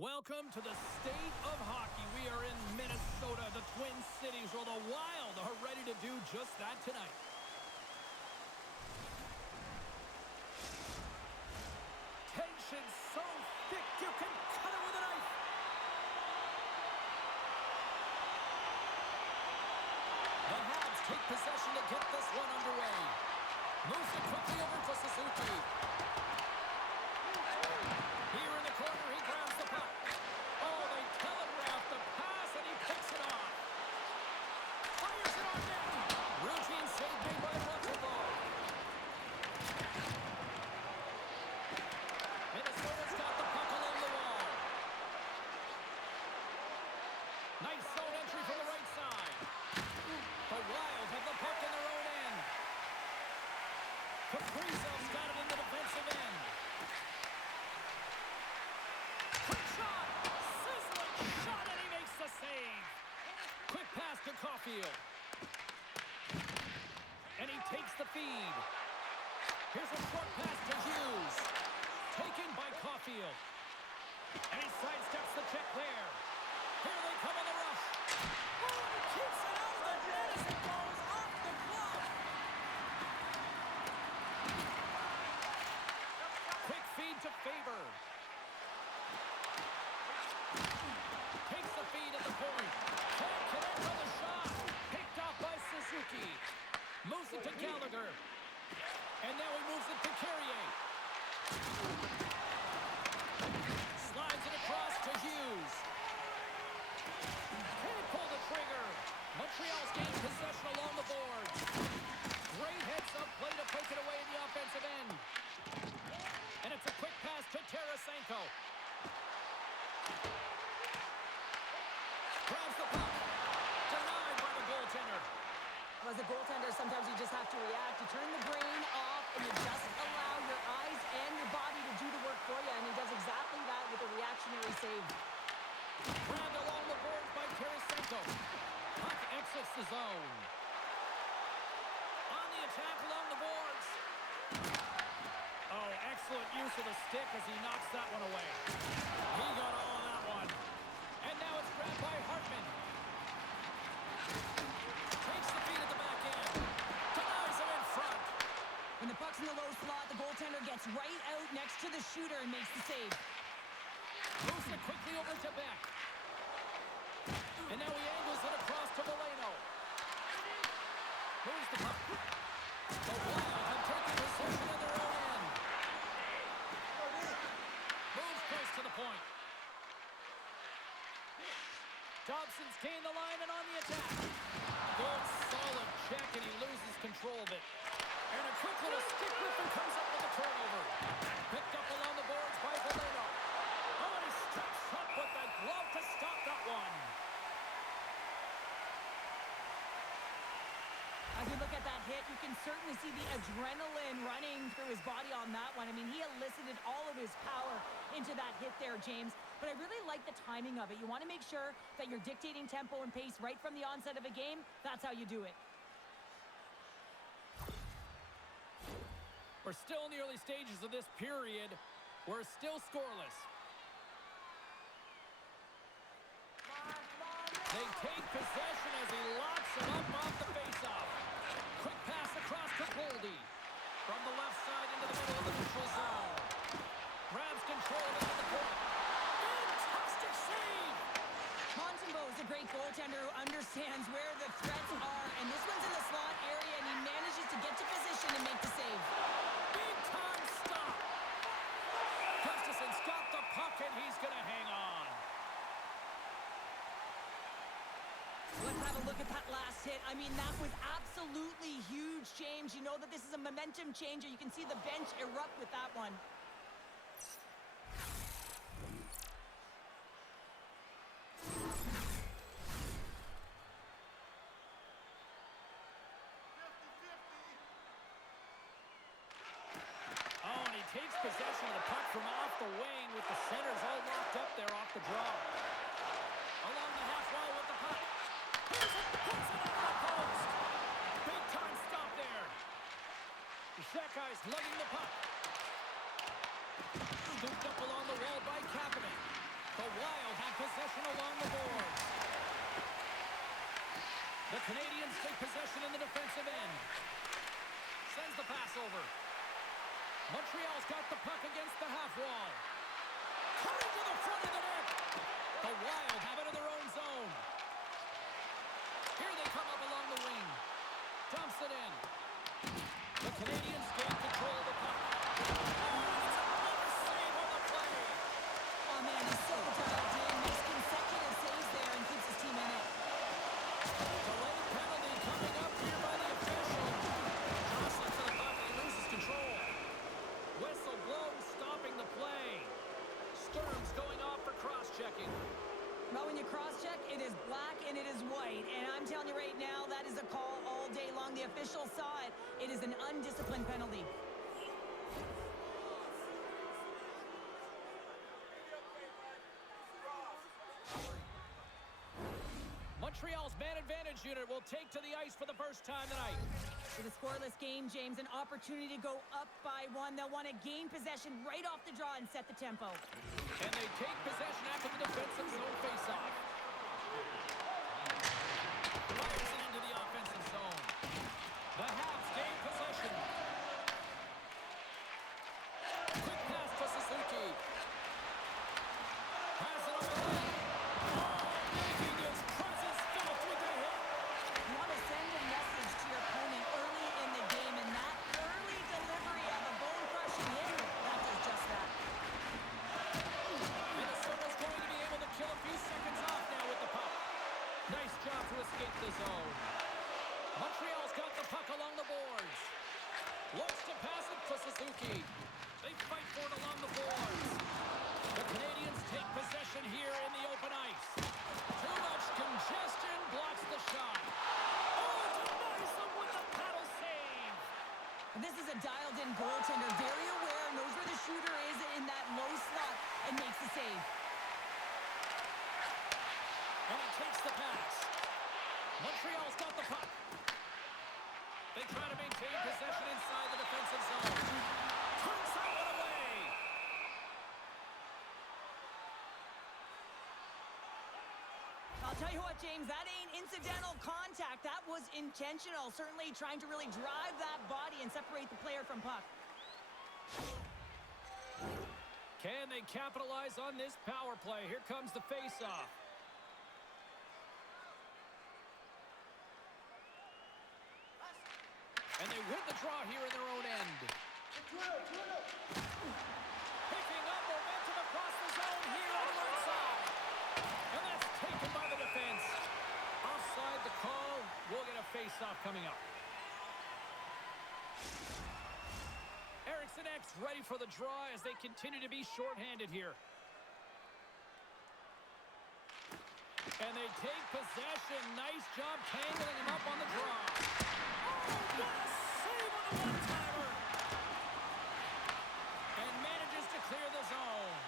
Welcome to the state of hockey. We are in Minnesota, the Twin Cities, where the Wild are ready to do just that tonight. Tension so thick you can cut it with a knife. The Habs take possession to get this one underway. Moves it quickly over to Suzuki. Here in the corner, he grabs the puck. Oh, they telegraph the pass, and he picks it off. Fires it on net. Routine save made by Montreal. Minnesota's got the puck along the wall. Nice zone entry from the right side. The Wild have the puck in their own end. Kaprizov's got it in the defensive end. The save. Quick pass to Caulfield. And he takes the feed. Here's a short pass to Hughes. Taken by Caulfield. And he sidesteps the check there. Here they come on the rush. Oh, and he keeps it out of the net as it goes off the glove. Quick feed to Faber. Takes the feed at the point. Can't connect on the shot. Picked off by Suzuki. Moves it to Gallagher. And now he moves it to Carrier. Slides it across to Hughes. Can't pull the trigger. Montreal's gained possession along the boards. Great heads-up play to poke it away in the offensive end. And it's a quick pass to Tarasenko. Grabs the puck. Denied by the goaltender. As a goaltender, sometimes you just have to react. You turn the brain off, and you just allow your eyes and your body to do the work for you, and he does exactly that with a reactionary save. Grabbed along the boards by Tarasenko. Puck exits the zone. On the attack along the boards. Oh, excellent use of the stick as he knocks that one away. He got all on that one. And now it's grabbed by Hartman. Takes the feed at the back end. Denies him in front. When the puck's in the low slot, the goaltender gets right out next to the shooter and makes the save. Moves it quickly over to Beck. And now he angles it across to Moreno. Moves the puck. The Wild have taken possession of their own end. Moves close to the point. Dobson's gained the line and on the attack. Good, solid check, and he loses control of it. And a quick little stick lift and comes up with a turnover. Picked up along the boards by Valeno. Oh, and he steps up with the glove to stop that one. As we look at that hit, you can certainly see the adrenaline running through his body on that one. I mean, he elicited all of his power into that hit there, James. But I really like the timing of it. You want to make sure that you're dictating tempo and pace right from the onset of a game. That's how you do it. We're still in the early stages of this period. We're still scoreless. They take possession as he locks it up off the faceoff. Quick pass across to Boldy. From the left side into the middle of the neutral zone. Grabs control of it at the point. Fantastic save! Montembeault is a great goaltender who understands where the threats are, and this one's in the slot area, and he manages to get to position and make the save. Big time stop! Gustafson's got the puck, and he's going to hang on. Let's have a look at that last hit. I mean, that was absolutely huge, James. You know that this is a momentum changer. You can see the bench erupt with that one. Oh, and he takes possession of the puck from off the wing with the centers all locked up there off the draw. Along the half wall with the puck. Here's it, puts it over the post. Big time stop there. Shekai's lugging the puck. Scooped up along the wall by Kapanen. The checking. Well, when you cross-check, it is black and it is white. And I'm telling you right now, that is a call all day long. The official saw it. It is an undisciplined penalty. Montreal's man advantage unit will take to the ice for the first time tonight. With a scoreless game, James, an opportunity to go up by one. They'll want to gain possession right off the draw and set the tempo. And they take possession after the defensive zone faceoff. Fires it into the offensive zone. The Habs gain possession. Quick pass to Suzuki. Pass it over the lane. He just crosses Phillips with the hit. You want to send a message to your opponent early in the game, and that early delivery of a bone-crushing hit, that does just that. Minnesota's going to be able to kill a few seconds off now with the puck. Nice job to escape the zone. Montreal's got the puck along the boards. Looks to pass it to Suzuki. They fight for it along the boards. The Canadiens take possession here in the open ice. Too much congestion blocks the shot. Oh, denies them with the paddle save. This is a dialed-in goaltender, very aware, knows where the shooter is in that low slot, and makes the save. And he takes the pass. Montreal's got the puck. They try to maintain possession inside the defensive zone. Turns that one away. I'll tell you what, James, that ain't incidental contact. That was intentional, certainly trying to really drive that body and separate the player from puck. Can they capitalize on this power play? Here comes the face-off. And they win the draw here in their own end. Picking up momentum across the zone here on the right side. And that's taken by the defense. Offside the call. We'll get a face-off coming up. Eriksson X ready for the draw as they continue to be shorthanded here. And they take possession. Nice job tangling him up on the draw. Oh, what a save on the one-timer! And manages to clear the zone.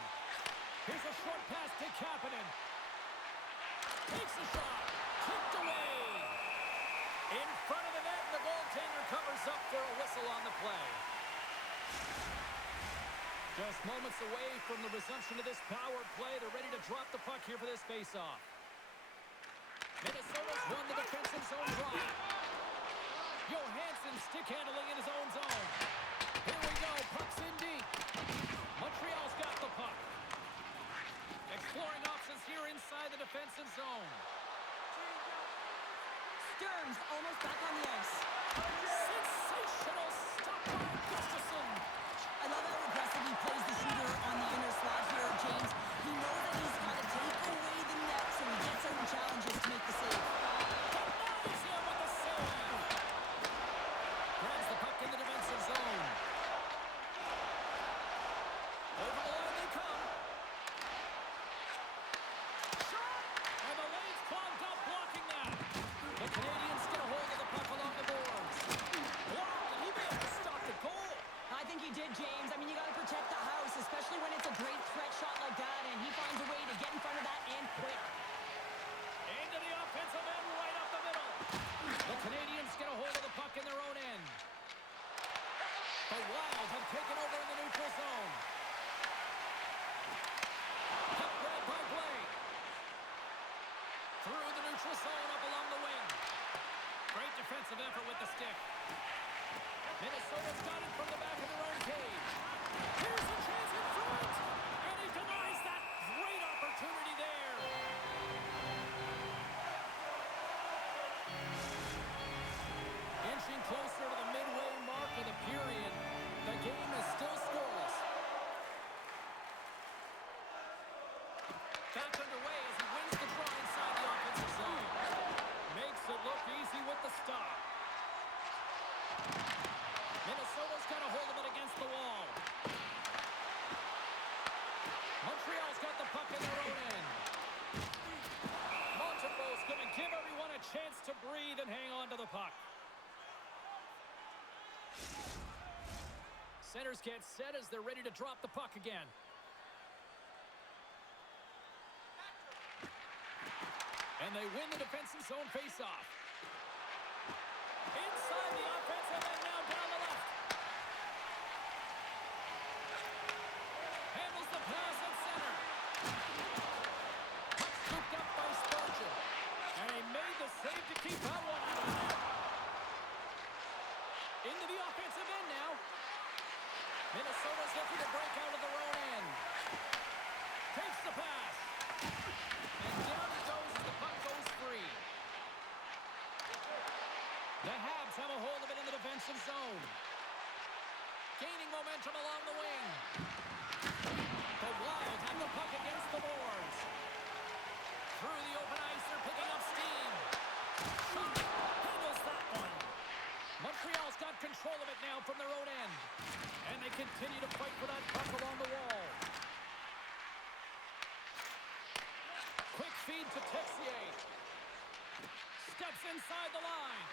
Here's a short pass to Kapanen. Takes a shot. Kicked away. In front of the net, the goaltender covers up for a whistle on the play. Just moments away from the resumption of this power play. They're ready to drop the puck here for this face-off. Minnesota's won the defensive zone draw. Johansson stick handling in his own zone. Here we go. Puck's in deep. Montreal's got the puck. Exploring options here inside the defensive zone. Stearns almost back on the ice. Sensational stop by Gustafsson. I love how aggressive he plays the shooter on the inner slot here, James. He knows that he's got to take away the net, so he gets certain challenges to make the save. Denies him with the save. Grabs the puck in the defensive zone. Over the line they come. Shot! And the lane's clogged up, blocking that. The Canadiens get a hold of the puck along the boards. Blocked, and he may have stopped the goal. I think he did, James. I mean, you got to protect the house, especially when it's a great threat shot like that, and he finds a way to get in front of that and quick. Into the offensive end, right up the middle. The Canadiens get a hold of the puck in their own end. The Wild have taken over in the neutral zone. Puck grabbed by Blake. Through the neutral zone, up along the wing. Great defensive effort with the stick. Minnesota's got it from the back of their own cage. Here's a chance in front. And he denies that great opportunity there. Inching closer to the midway mark of the period. The game is still scoreless. Back underway as he wins the draw inside the offensive zone. Makes it look easy with the stop. Minnesota's got a hold of it against the wall. Montreal's got the puck in their own end. Montembeault's going to give everyone a chance to breathe and hang on to the puck. Centers get set as they're ready to drop the puck again. And they win the defensive zone faceoff. Inside the offensive end now down the left. Handles the pass at center. Puck scooped up by Spurgeon. And he made the save to keep that one out of there. Into the offensive end now. Minnesota's looking to break out of their own end. Takes the pass. And down he goes as the puck goes free. The Habs have a hold of it in the defensive zone. Gaining momentum along the wing. The Wild have the puck against the boards. Through the open ice, they're picking up steam. Shot. Handles that one. Montreal's got control of it now from their own end. And they continue to fight for that puck along the wall. Quick feed to Texier. Steps inside the line.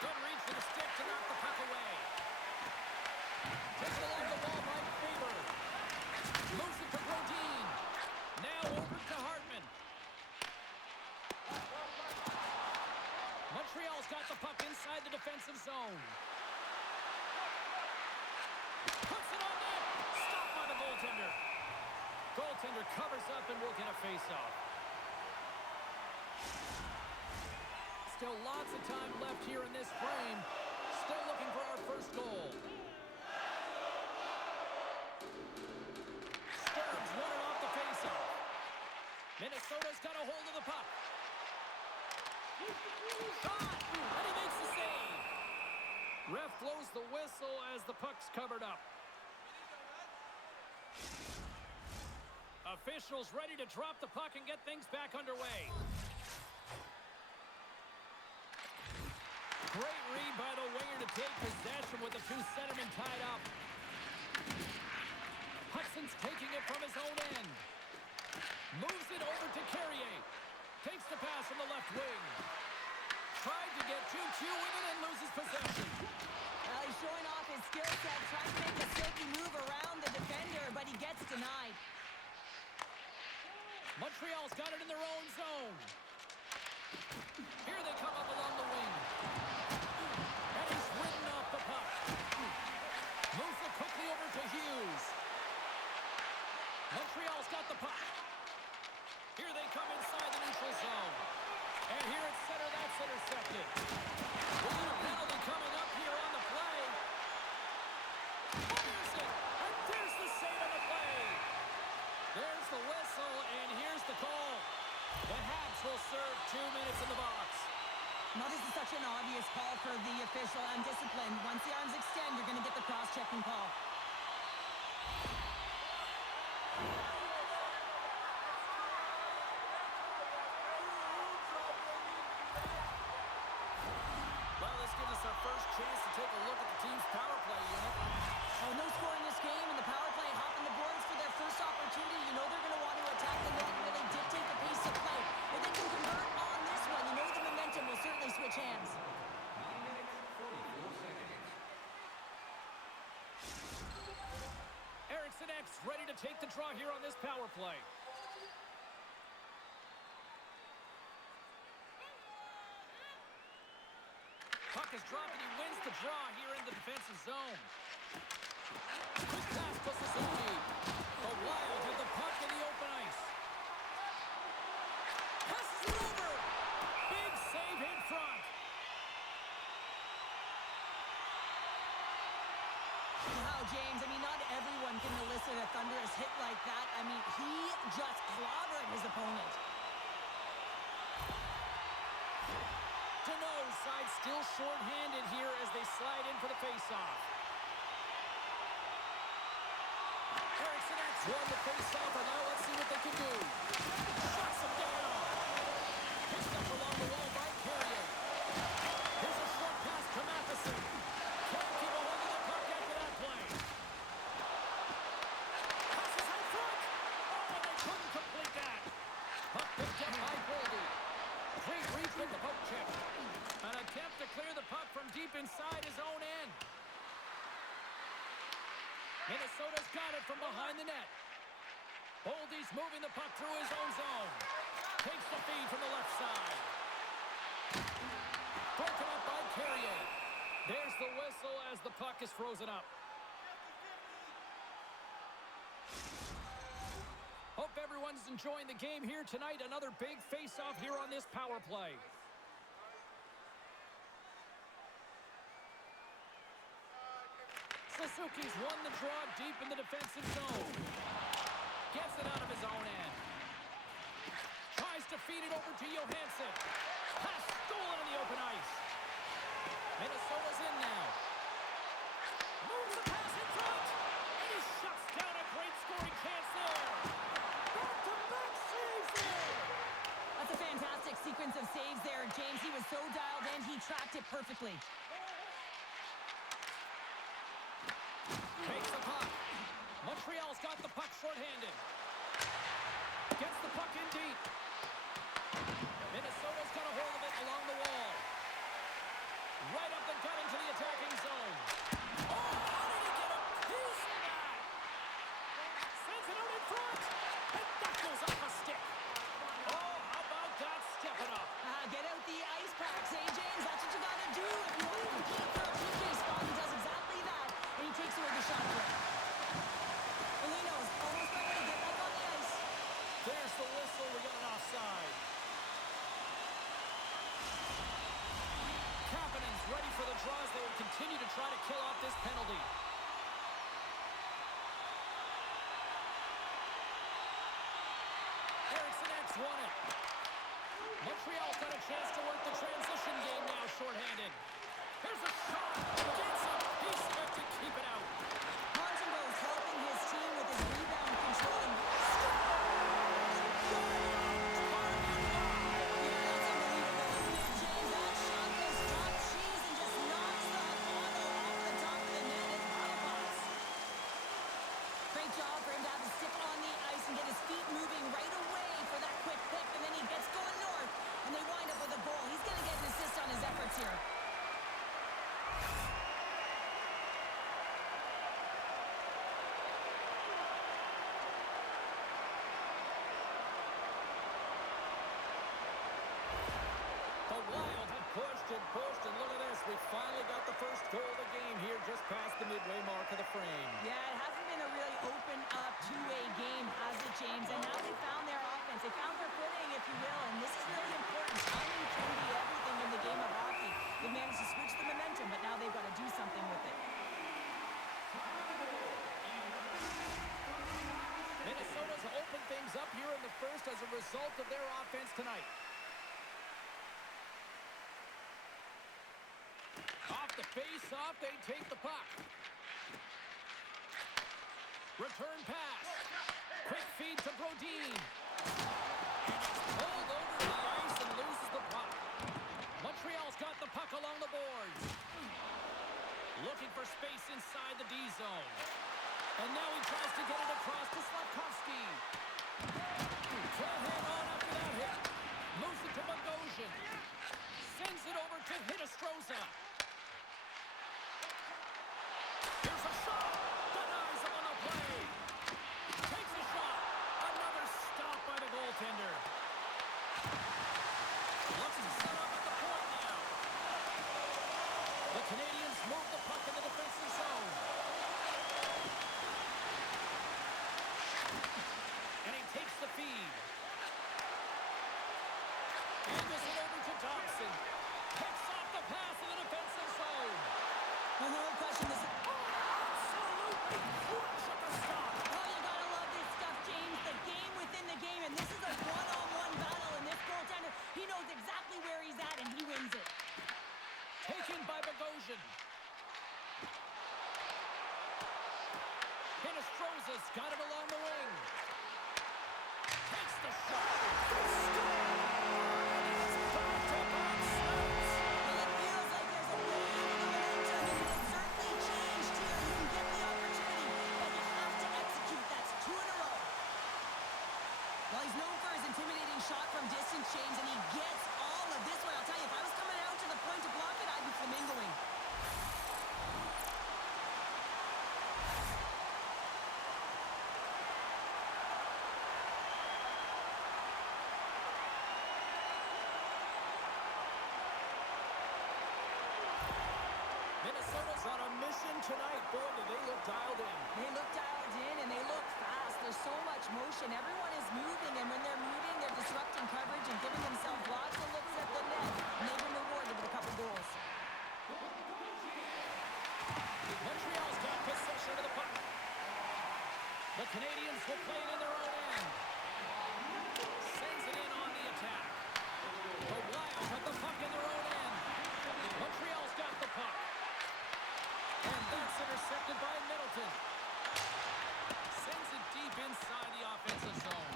Good reach for the stick to knock the puck away. Taken along the wall by Faber. Moves it to Brodin. Now over to Hartman. Montreal's got the puck inside the defensive zone. Puts it on net. Stopped by the goaltender. Goaltender covers up and will get a face-off. Still lots of time left here in this frame. Still looking for our first goal. Sturbs won it off the face-off. Minnesota's got a hold of the puck. Shot! And he makes the save. Ref blows the whistle as the puck's covered up. Officials ready to drop the puck and get things back underway. Great read by the winger to take possession with the two centermen tied up. Hudson's taking it from his own end. Moves it over to Carrier. Takes the pass from the left wing. Tried to get 2-2 with it and loses possession. Well, he's showing off his skill set, trying to make a silky move around the defender, but he gets denied. Montreal's got it in their own zone. Here they come up along the wing. And he's ridden off the puck. Moves it quickly over to Hughes. Montreal's got the puck. Here they come inside the neutral zone. And here at center, that's intercepted. We need a penalty coming up here on the play. Fires it. And there's the save on the play. There's the whistle, and here's the call. The Habs will serve 2 minutes in the box. Now, this is such an obvious call for the official. Undisciplined. Once the arms extend, you're going to get the cross-checking call. Well, this gives us our first chance to take a look at the team's power play unit. Oh, no score in this game, and the power play hopping the boards for their first opportunity. You know they're going to want to attack the net and really dictate the pace of play. If they can convert on this one, you know the momentum will certainly switch hands. Eriksson X ready to take the draw here on this power play. Puck is dropped and he wins the draw here in the defensive zone. Quick pass to Suzuki. The Wild with the puck in the open ice. Passes it over. Big save in front. Wow, James, I mean, not everyone can elicit a thunderous hit like that. I mean, he just clobbered his opponent. Deneau's side still short-handed here as they slide in for the face-off. Eriksson X won the face-off, and now let's see what they can do. Shuts him down. Picked up along the wall by Carrier. Here's a short pass to Matheson. Can't keep a hold of the puck after that play. Passes out front. deep inside his own end. Minnesota's got it from behind the net. Boldy's moving the puck through his own zone. Takes the feed from the left side. Broken up by Carrier. There's the whistle as the puck is frozen up. Hope everyone's enjoying the game here tonight. Another big face-off here on this power play. Suzuki's won the draw deep in the defensive zone. Gets it out of his own end. Tries to feed it over to Johansson. Pass stolen on the open ice. Minnesota's in now. Moves the pass in front. And he shuts down a great scoring chance there. Back-to-back saves there. That's a fantastic sequence of saves there, James. He was so dialed in, he tracked it perfectly. Takes the puck. Montreal's got the puck shorthanded. Gets the puck in deep. Minnesota's got a hold of it along the wall. Right up the gut into the attacking zone. Oh, how did he get a piece of that? Sends it out in front. And that goes off a stick. Oh, how about that stepping up? Get out the ice packs, hey, James. That's what you got to do if you want to compete for a PK spot. He does exactly that, and he takes away the shot threat. Molino's almost ready to get back on the ice. There's the whistle. We got an offside. Kapanen's ready for the draws. They will continue to try to kill off this penalty. Ericsson's won it. Montreal's got a chance to work the transition game now shorthanded. Here's a shot. Gets a piece of it to keep it out. Montembeau's helping his team with his rebound control. Yeah, that's unbelievable, isn't it, James? That shot goes top cheese and just knocks the bottle off the top of the net. It's Palapas. Great job for him to have his stick on the ice and get his feet moving right away for that quick pick, and then he gets going north, and they wind up with a goal. He's going to get an assist on his efforts here. The Wild have pushed and look at this. We finally got the first goal of the game here just past the midway mark of the frame. Yeah, it hasn't been a really open up two-way game, has it, James? And now they found their offense. They found their footing, if you will, and this is really important. Timing can be everything in the game of hockey. They managed to switch the momentum, but now they've got to do something with it. Minnesota's opened things up here in the first as a result of their offense tonight. Off the face-off, they take the puck. Return pass. Quick feed to Brodin. And he's pulled over the ice and loses the puck. Montreal's got the puck along the boards. Looking for space inside the D zone. And now he tries to get it across to Slavkovsky. Forehand on after that hit. Moves it to Bogosian. Sends it over to Hinostroza. Here's a shot. Denies him on the play. Takes a shot. Another stop by the goaltender. Looks to set up at the point now. The Canadiens move the puck in the defensive zone. And he takes the feed. Angles it over to Dobson. Picks off the pass in the defensive zone. Well, no question, this is... Absolutely crush at the stop. Oh, you gotta love this stuff, James. The game within the game, and this is a one-on-one battle, and this goaltender, he knows exactly where he's at, and he wins it. Taken by Bogosian. Hinostroza's got it along the wing. Takes the shot. Back-to-back snaps. Well, it feels like there's a wave of momentum, and it certainly changed here. You can get the opportunity, but you have to execute. That's 2 in a row. Well, he's known for his intimidating shot from distance, James, and he gets all of this one. I'll tell you, if I was coming out to the point to block it, I'd be flamingoing. possession tonight. Boy, do they look dialed in. They look dialed in, and they look fast. There's so much motion. Everyone is moving, and when they're moving, they're disrupting coverage and giving themselves lots of looks at the net. And they've been rewarded with a couple goals. Montreal's got possession of the puck. The Canadiens will play it in their own end. Sends it in on the attack. The Wild have the puck in their own end. Montreal's got the puck. And that's intercepted by Middleton. Sends it deep inside the offensive zone.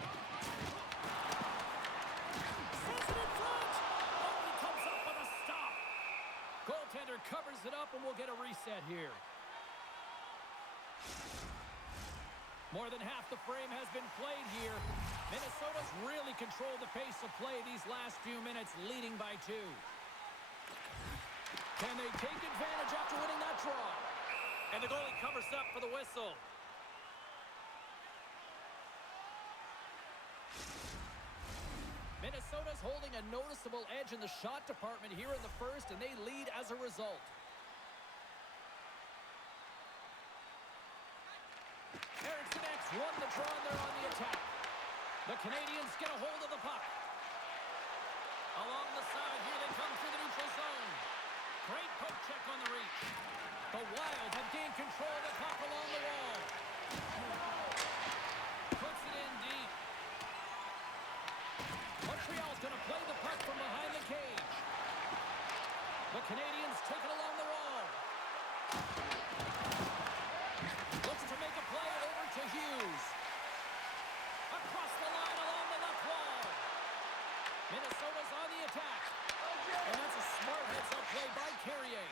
Sends it in front. Oh, he comes up with a stop. Goaltender covers it up, and we'll get a reset here. More than half the frame has been played here. Minnesota's really controlled the pace of play these last few minutes, leading by 2. Can they take advantage after winning that draw? And the goalie covers up for the whistle. Minnesota's holding a noticeable edge in the shot department here in the first, and they lead as a result. Eriksson X won the draw, and they're on the attack. The Canadiens get a hold of the puck. Along the side, here they come through the neutral zone. Great poke check on the reach. The Wild have gained control of the puck along the wall. Puts it in deep. Montreal's going to play the puck from behind the cage. The Canadiens take it along the wall. Looks to make a play over to Hughes. Across the line along the left wall. Minnesota's on the attack. And that's a smart heads-up play by Carrier.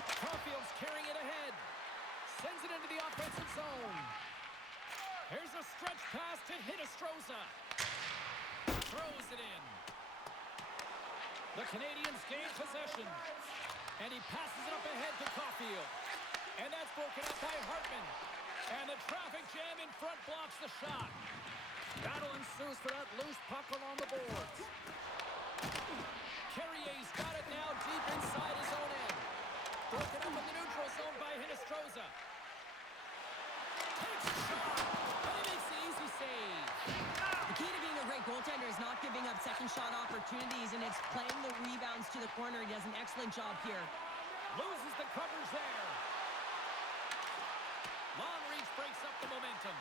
Caulfield's carrying it ahead. Sends it into the offensive zone. Here's a stretch pass to Hinostroza. Throws it in. The Canadiens gain possession. And he passes it up ahead to Caulfield. And that's broken up by Hartman. And the traffic jam in front blocks the shot. Battle ensues for that loose puck along the boards. Carrier's got it now deep inside his own end. Broken up in the neutral zone by Hinostroza. Takes a shot, and he makes the easy save. The key to being a great goaltender is not giving up second shot opportunities, and it's playing the rebounds to the corner. He does an excellent job here. Loses the coverage there. Long reach breaks up the momentum.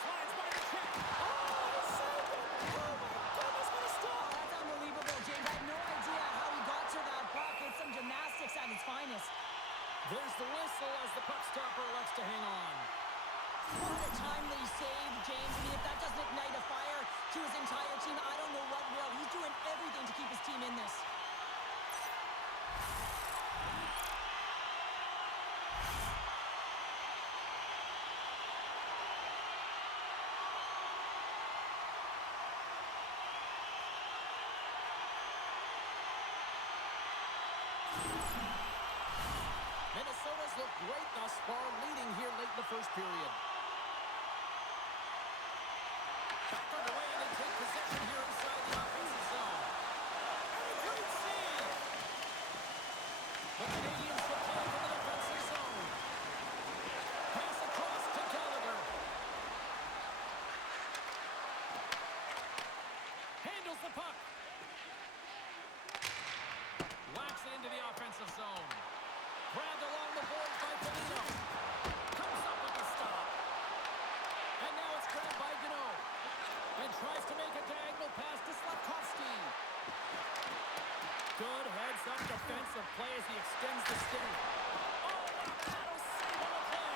Slides by the check. Oh, he saved it! Oh, my goodness, what a stop! That's unbelievable, James. I have no idea how he got to that puck. It's some gymnastics at its finest. There's the whistle as the puck stopper elects to hang on. What a timely save, James. I mean, if that doesn't ignite a fire to his entire team, I don't know what will. He's doing everything to keep his team in this. Minnesota's looked great thus far, leading here late in the first period. Back underway, and they take possession here inside the offensive zone. And a great save! The Canadiens will play from the defensive zone. Pass across to Gallagher. Handles the puck. Whacks it into the offensive zone. Grabbed along the boards by Foligno. Comes up with a stop. And now it's grabbed by Gano. And tries to make a diagonal pass to Slavkovsky. Good heads-up defensive play as he extends the stick. Oh, what a battle save on the play.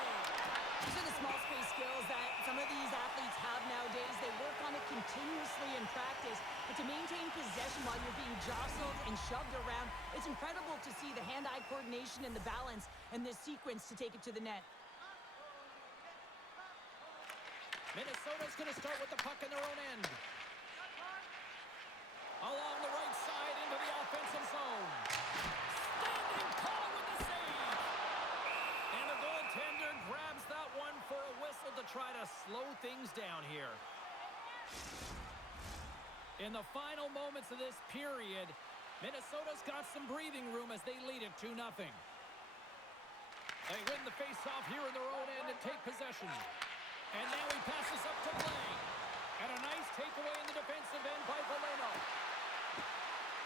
These are the small space skills that some of these athletes have nowadays. They work on it continuously in practice. But to maintain possession while you're being jostled and shoved around, it's incredible to see the hand-eye coordination and the balance in this sequence to take it to the net. Minnesota's going to start with the puck in their own end. Along the right side into the offensive zone. Standing tall with the save. And the goaltender grabs that one for a whistle to try to slow things down here. In the final moments of this period, Minnesota's got some breathing room as they lead it 2-0. They win the face-off here in their own end and take possession. And now he passes up to Blay. And a nice takeaway in the defensive end by Valeno.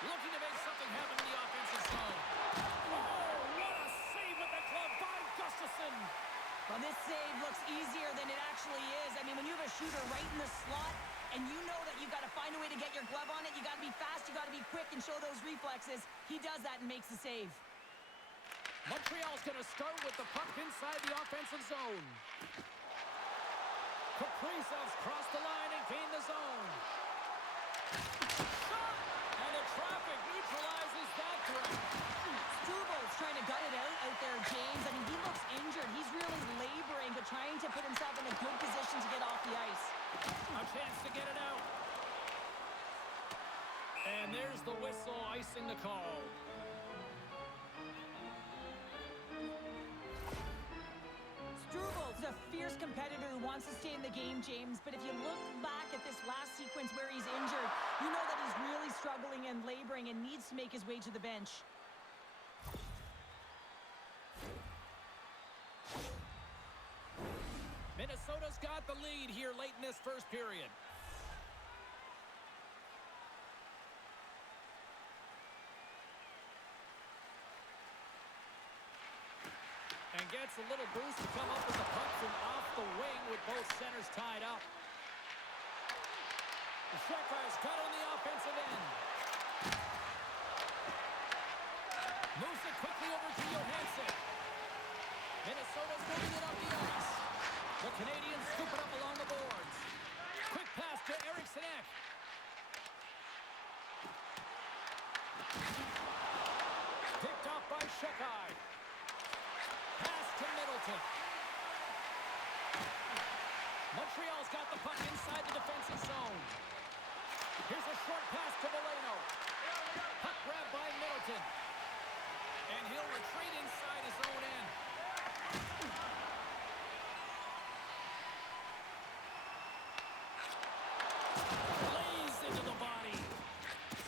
Looking to make something happen in the offensive zone. Oh, what a save with the glove by Gustafsson. Well, this save looks easier than it actually is. I mean, when you have a shooter right in the slot and you know that you've got to find a way to get your glove on it, you got to be fast, you got to be quick and show those reflexes. He does that and makes the save. Montreal's going to start with the puck inside the offensive zone. Kaprizov's crossed the line and gained the zone. Shot! And the traffic neutralizes that threat. Struvel's trying to gut it out there, James. I mean, he looks injured. He's really laboring, but trying to put himself in a good position to get off the ice. A chance to get it out. And there's the whistle icing the call. Struvel's a fierce competitor who wants to stay in the game, James. But if you look back at this last sequence where he's injured, you know that he's really struggling and laboring and needs to make his way to the bench. Minnesota's got the lead here late in this first period. And gets a little boost to come up with the puck from off the wing with both centers tied up. The Shekhar's got on the offensive end. Moves it quickly over to Johansson. Minnesota's moving it up the ice. The Canadiens scoop it up along the boards. Quick pass to Eriksson Ek. Picked off by Shekai. Pass to Middleton. Montreal's got the puck inside the defensive zone. Here's a short pass to Valeno. Puck grab by Middleton. And he'll retreat inside his own end. Lays into the body.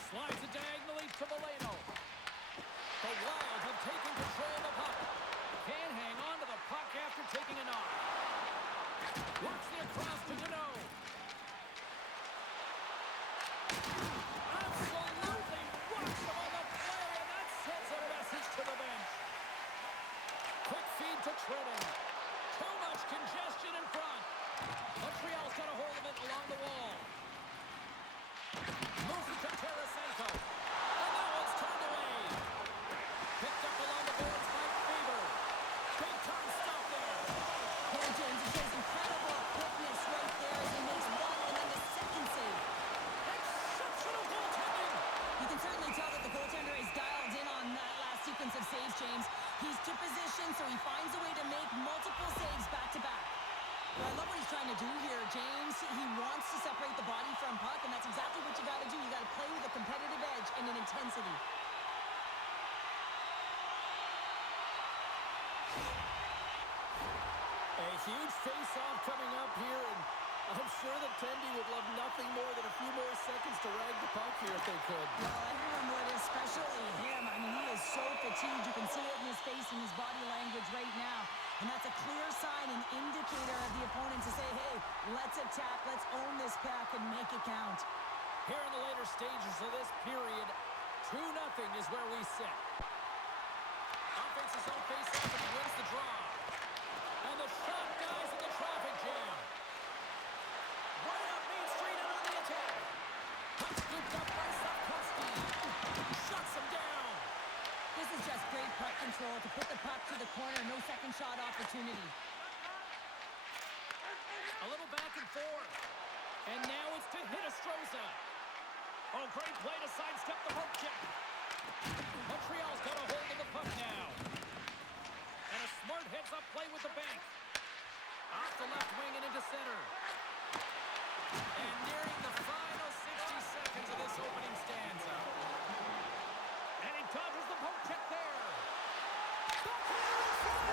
Slides it diagonally to Valeno. The Wild have taken control of the puck. Can't hang on to the puck after taking a knock. Works it across to Deneau. Absolutely rocks him on the play, and that sends a message to the bench. Quick feed to Trenton. Too much congestion in front. Montreal's got a hold of it along the wall. Moves it to Tarasenko. And that one's turned away. Picked up along the boards by Faber. Big time stop there. Well, James, he shows incredible quickness right there as he makes one and then the second save. Exceptional goaltending. You can certainly tell that the goaltender is dialed in on that last sequence of saves, James. He's to position, so he finds a way to make multiple saves back-to-back. Well, I love what he's trying to do here, James. He wants to separate the body from puck, and that's exactly what you got to do. You got to play with a competitive edge and an intensity. A huge face-off coming up here, and I'm sure that Tendy would love nothing more than a few more seconds to rag the puck here if they could. Well, everyone would, especially him. I mean, he is so fatigued. You can see it in his face and his body language right now. And that's a clear sign, an indicator of the opponent to say, hey, let's attack, let's own this puck and make it count. Here in the later stages of this period, 2-0 is where we sit. Offense's own face-off and he wins the draw. And the shot dies in the traffic jam. Right up Main Street and on the attack. Puck scooped up by Sapkowski. Shuts him down. This is just great puck control to put the puck to the corner. No second shot opportunity. A little back and forth. And now it's to Hinostroza. Oh, great play to sidestep the poke check. Montreal's got a hold of the puck now. And a smart heads-up play with the bank. Off the left wing and into center. And nearing the final 60 seconds of this opening stanza. And he dodges the poke check there. Backhand in front.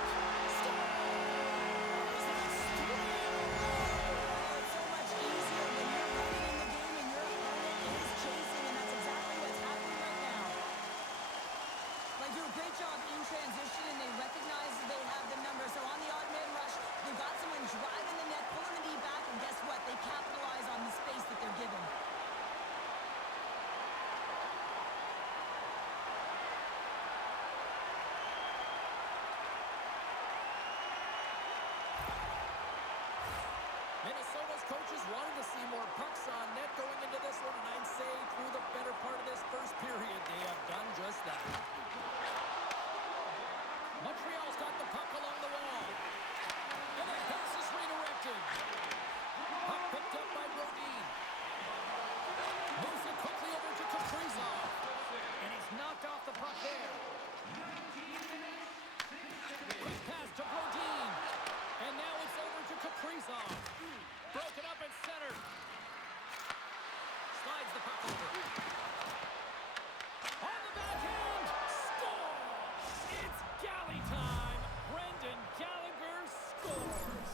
Scores! That's 3 in a row. It's so much easier when you're running in the game and your opponent is chasing, and that's exactly what's happening right now. Minnesota's coaches wanted to see more pucks on net going into this one, and I'd say through the better part of this first period, they have done just that. Montreal's got the puck along the wall. And that pass is redirected. Puck picked up by Brodin. Moves it quickly over to Kaprizov. And he's knocked off the puck there. Quick pass to Brodin. And now it's over to Kaprizov. Broken up and centered. Slides the puck over. On the backhand. Scores! It's galley time. Brendan Gallagher scores.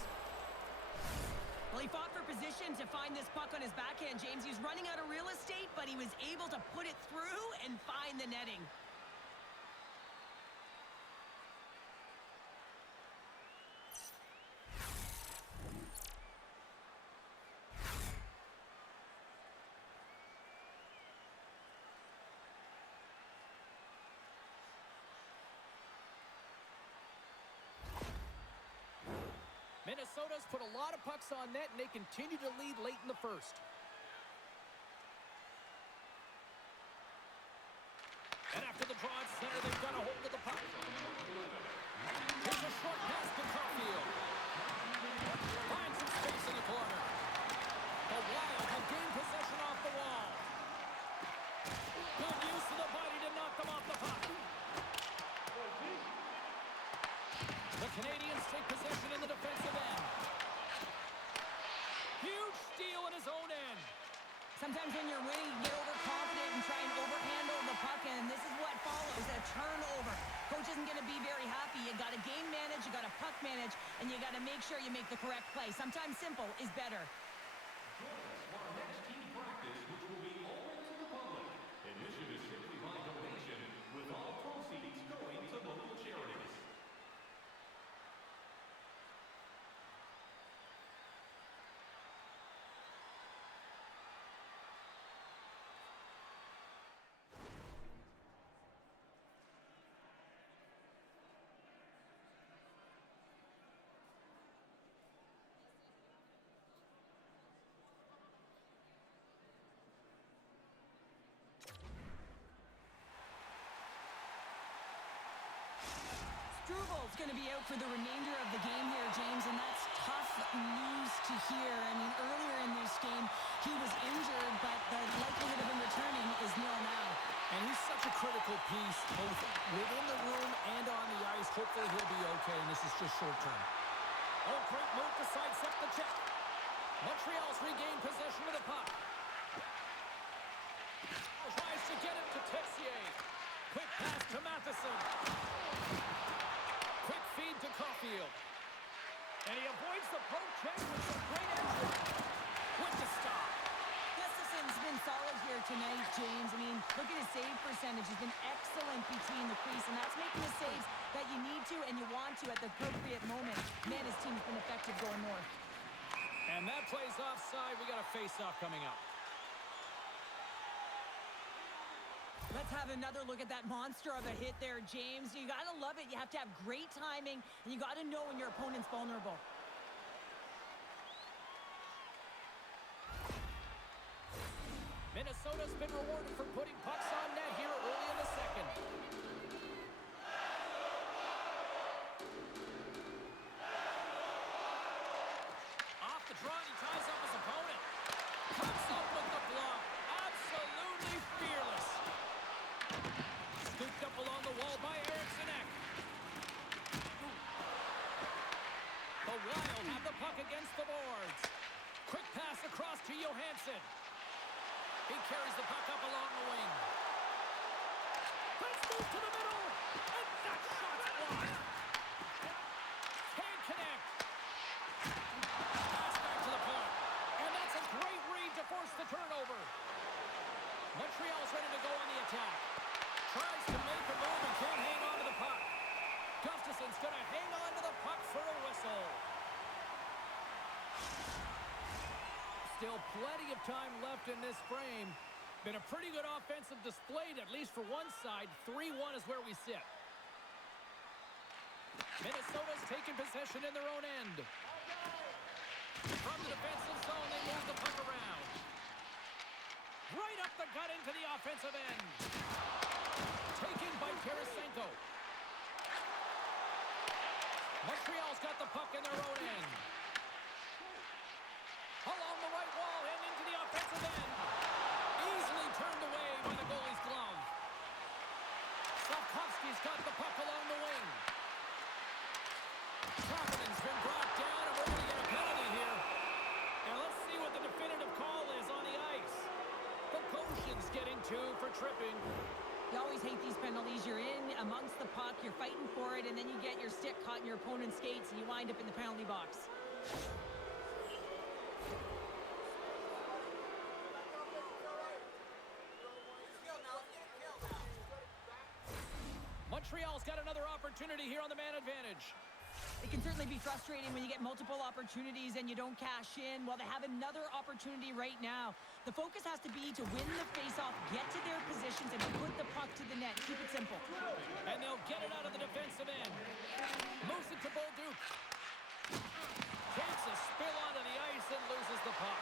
Well, he fought for position to find this puck on his backhand, James. He was running out of real estate, but he was able to put it through and find the netting. Minnesota's put a lot of pucks on net, and they continue to lead late in the first. And after the draw at center, they've got a hold of the puck. Here's a short pass to Caulfield. Finds some space in the corner. The Wild have gained possession off the wall. Good use of the body to knock them off the puck. The Canadiens take possession in the defensive end. Huge steal in his own end. Sometimes when you're winning, you get overconfident and try and overhandle the puck, and this is what follows, a turnover. Coach isn't going to be very happy. You got to game manage, you got to puck manage, and you got to make sure you make the correct play. Sometimes simple is better. Join us for our next team practice, which will be open to the public. Admission is strictly by donation, with all proceeds going to local charities. Struvel's going to be out for the remainder of the game here, James, and that's tough news to hear. I mean, earlier in this game, he was injured, but the likelihood of him returning is nil now. And he's such a critical piece, both within the room and on the ice. Hopefully he'll be okay, and this is just short term. Oh, great move to sidestep the check. Montreal's regained possession of the puck. Tries to get it to Tessier. Quick pass to Matheson. Quick feed to Caulfield. And he avoids the poke check with some great entry. With the stop. Gustafson's been solid here tonight, James. I mean, look at his save percentage. He's been excellent between the crease, and that's making the saves that you need to and you want to at the appropriate moment. Man, his team's been effective going north. And that plays offside. We got a face-off coming up. Let's have another look at that monster of a hit there, James. You got to love it. You have to have great timing, and you got to know when your opponent's vulnerable. Minnesota's been rewarded for putting pucks on net here early in the second. Off the draw, he ties up his opponent. Comes up with the block. Absolutely fearless. Scooped up along the wall by Eriksson Ek. The Wild have the puck against the boards. Quick pass across to Johansson. He carries the puck up along the wing. Let's move to the middle. And that shot's blocked. Can't connect. Pass back to the point. And that's a great read to force the turnover. Montreal's ready to go on the attack. Tries to make a move and can't hang on to the puck. Gustafson's going to hang on to the puck for a whistle. Still plenty of time left in this frame. Been a pretty good offensive display, at least for one side. 3-1 is where we sit. Minnesota's taking possession in their own end. From the defensive zone, they move the puck around. Right up the gut into the offensive end. Taken by Tarasenko. Montreal's got the puck in their own end. Along the right wall and into the offensive end. Easily turned away by the goalie's glove. Slavkovsky's got the puck along the wing. Kapanen's been brought down, and we're going to get a penalty here. And let's see what the definitive call is on the ice. Bogosian's getting 2 for tripping. You always hate these penalties. You're in amongst the puck, you're fighting for it, and then you get your stick caught in your opponent's skates, and you wind up in the penalty box. Montreal's got another opportunity here on the man advantage. It can certainly be frustrating when you get multiple opportunities and you don't cash in. Well, they have another opportunity right now. The focus has to be to win the faceoff, get to their positions, and put the puck to the net. Keep it simple. And they'll get it out of the defensive end. Moves it to Bolduc. Takes a spill onto the ice and loses the puck.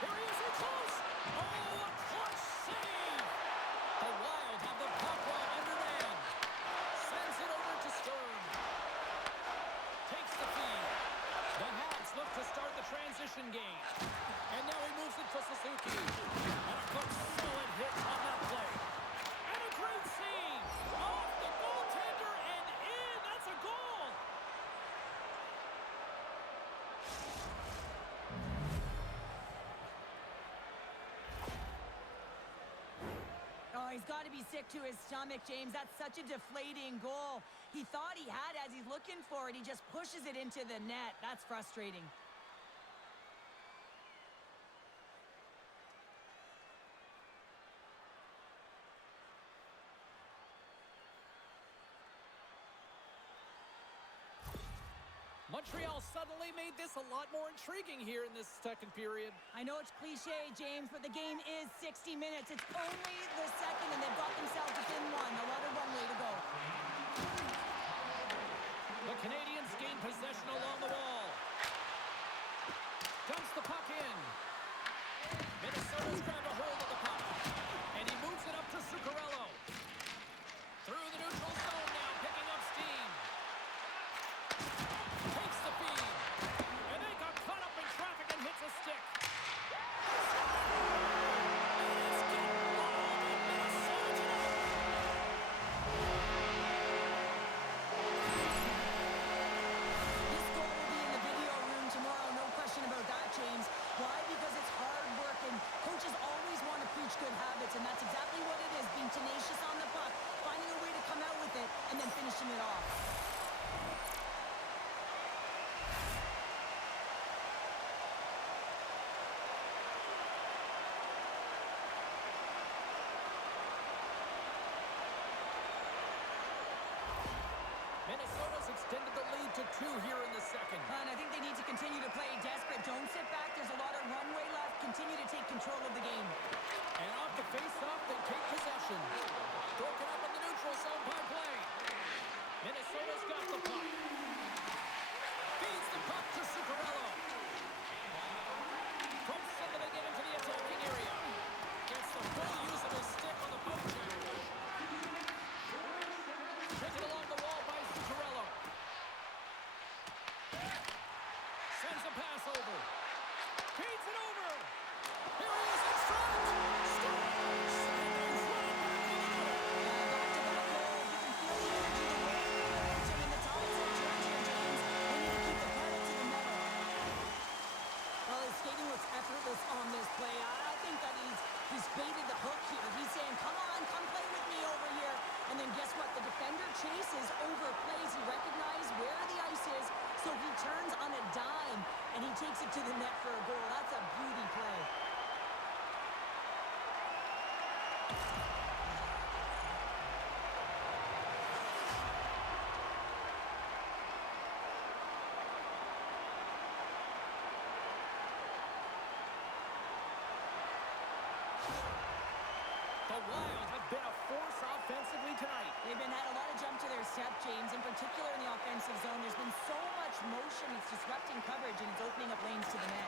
Here he is, so close! Oh, a clutch save! The Wild have the puck while undermanned. Sends it over to Stern. Takes the feed. The Habs look to start the transition game. And now he moves it to Suzuki. And a good solid hit on that play. And a great save! Off the goaltender and in! That's a goal! Oh, he's got to be sick to his stomach, James. That's such a deflating goal. He thought he had as he's looking for it. He just pushes it into the net. That's frustrating. Montreal suddenly made this a lot more intriguing here in this second period. I know it's cliche, James, but the game is 60 minutes. It's only the second, and they've got themselves within one. A lot of runway to go. The Canadiens gain possession along the wall. Dumps the puck in. Minnesota's grabbed a hold of the puck. And he moves it up to Zuccarello. Through the neutral zone now, picking up steam. Takes the feed. And they got caught up in traffic and hits a stick. This goal will be in the video room tomorrow, no question about that, James. Why? Because it's hard work, and coaches always want to preach good habits, and that's exactly what it is, being tenacious on the puck, finding a way to come out with it, and then finishing it off. Minnesota's extended the lead to 2 here in the second. And I think they need to continue to play desperate. Don't sit back. There's a lot of runway left. Continue to take control of the game. And off the face-off, they take possession. Broken up in the neutral zone by play. Minnesota's got the puck. Feeds the puck to Zuccarello. Pumps it to get into the attacking area. Gets the full use of his stick on the poke check. Taken along the wall by Zuccarello. Sends a pass over. Feeds it over. Here he is in front. Scores! And he's running back for the other. Back-to-back goals. You can feel the energy, the way the momentum, and the tides have turned here, James. They need to keep the pedal to the metal. Well, his skating looks effortless on this play. I think that he's baited the hook here. He's saying, come on, come play with me over here. And then guess what? The defender chases, overplays. He recognizes where the ice is, so he turns on a dime, and he takes it to the net for a goal. That's a beauty play. The Wild have been a force offensively tonight. They've had a lot of jump to their step, James, in particular in the offensive zone. There's been so much motion, it's disrupting coverage, and it's opening up lanes to the net.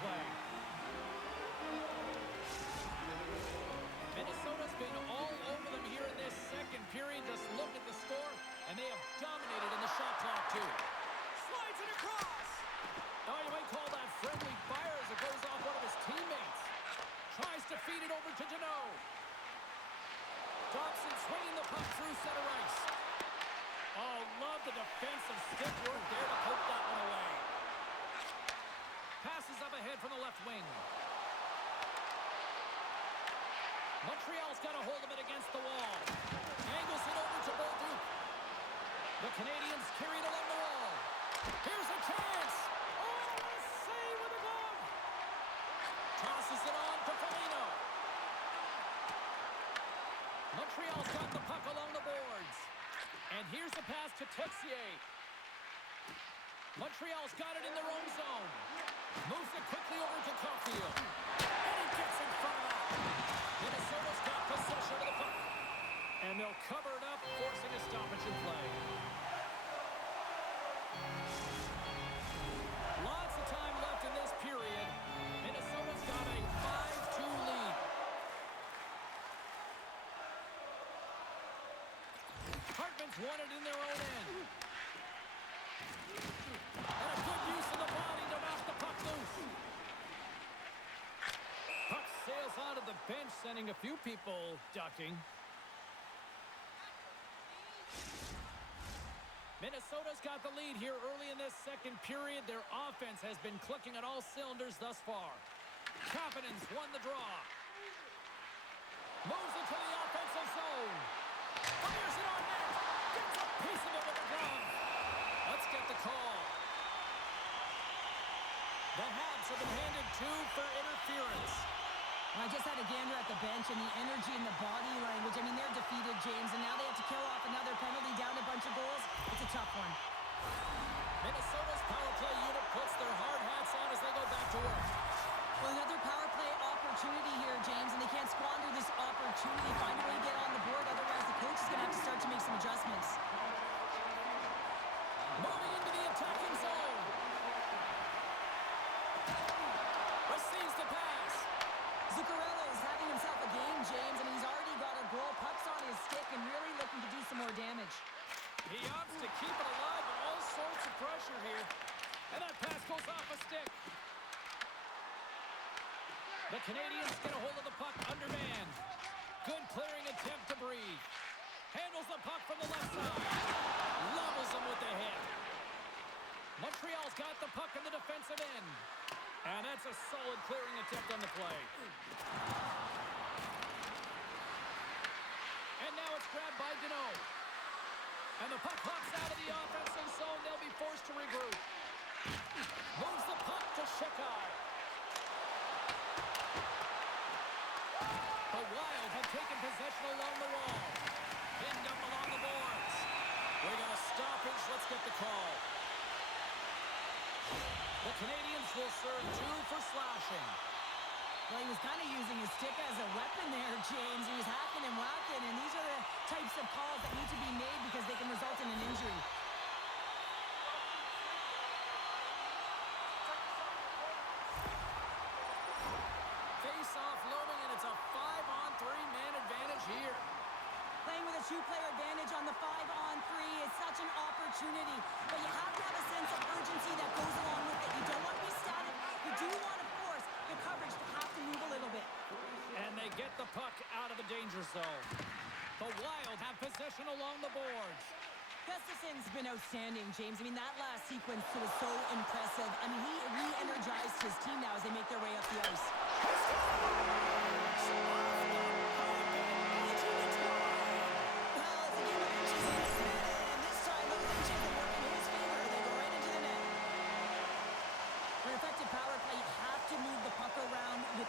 play. Minnesota's been all over them here in this second period. Just look at the score, and they have dominated in the shot clock, too. Slides it across. Now, you might call that friendly fire as it goes off one of his teammates. Tries to feed it over to Deneau. Dobson swinging the puck through center ice. Oh, love the defensive stick work there to poke that one away. Passes up ahead from the left wing. Montreal's got a hold of it against the wall. Angles it over to Bolduc. The Canadiens carry it along the wall. Here's a chance. Oh, what a save with a glove. Tosses it on to Foligno. Montreal's got the puck along the boards. And here's the pass to Texier. Montreal's got it in their own zone. Moves it quickly over to Caulfield. And he gets in front of that. Minnesota's got possession of the puck. And they'll cover it up, forcing a stoppage in play. Lots of time left in this period. Minnesota's got a 5-2 lead. Hartman's won it in their own end. And a good use of the body to knock the puck loose. Puck sails onto the bench, sending a few people ducking. Minnesota's got the lead here early in this second period. Their offense has been clicking on all cylinders thus far. Confidence won the draw. Moves into the offensive zone. Fires it on net. Gets a piece of it with a glove. Let's get the call. The Habs have been handed 2 for interference. I just had a gander at the bench, and the energy and the body language. I mean, they're defeated, James, and now they have to kill off another penalty, down a bunch of goals. It's a tough one. Minnesota's power play unit puts their hard hats on as they go back to work. Well, another power play opportunity here, James, and they can't squander this opportunity. Find a way to get on the board, otherwise the coach is going to have to start to make some adjustments. Moving into the attacking zone. Receives the pass. Zuccarello is having himself a game, James. I mean, he's already got a goal, pucks on his stick, and really looking to do some more damage. He opts to keep it alive, but all sorts of pressure here. And that pass goes off a stick. The Canadiens get a hold of the puck undermanned. Good clearing attempt to breathe. Handles the puck from the left side. Levels him with the hit. Montreal's got the puck in the defensive end. And that's a solid clearing attempt on the play. And now it's grabbed by Deneau. And the puck hops out of the offensive zone. They'll be forced to regroup. Moves the puck to Shekai. The Wild have taken possession along the wall. Pinned up along the boards. We got a stoppage. Let's get the call. The Canadiens will serve 2 for slashing. Well, he was kind of using his stick as a weapon there, James. He was hacking and whacking, and these are the types of calls that need to be made because they can result in an injury. Face-off loading, and it's a 5-on-3 man advantage here. Playing with a 2-player advantage on the 5-on-3 is such an opportunity, but you have to have a sense of urgency that goes along with it. You don't want to be static. You do want to force the coverage to have to move a little bit. And they get the puck out of the danger zone. The Wild have possession along the boards. Gustafson's been outstanding, James. I mean, that last sequence was so impressive. I mean, he re-energized his team now as they make their way up the ice.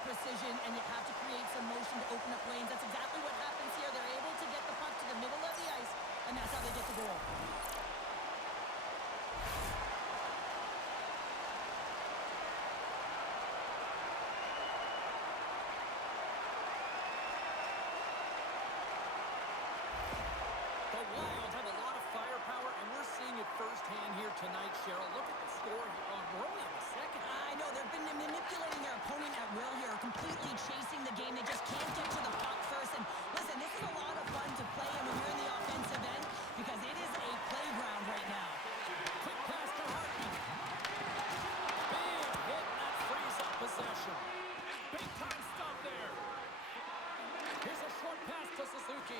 Precision, and you have to create some motion to open up lanes. That's exactly what happens here. They're able to get the puck to the middle of the ice, and that's how they get the goal. The Wild have a lot of firepower, and we're seeing it firsthand here tonight, Cheryl. Look at the score here. We're only in the second. I know, they've been manipulating Suzuki.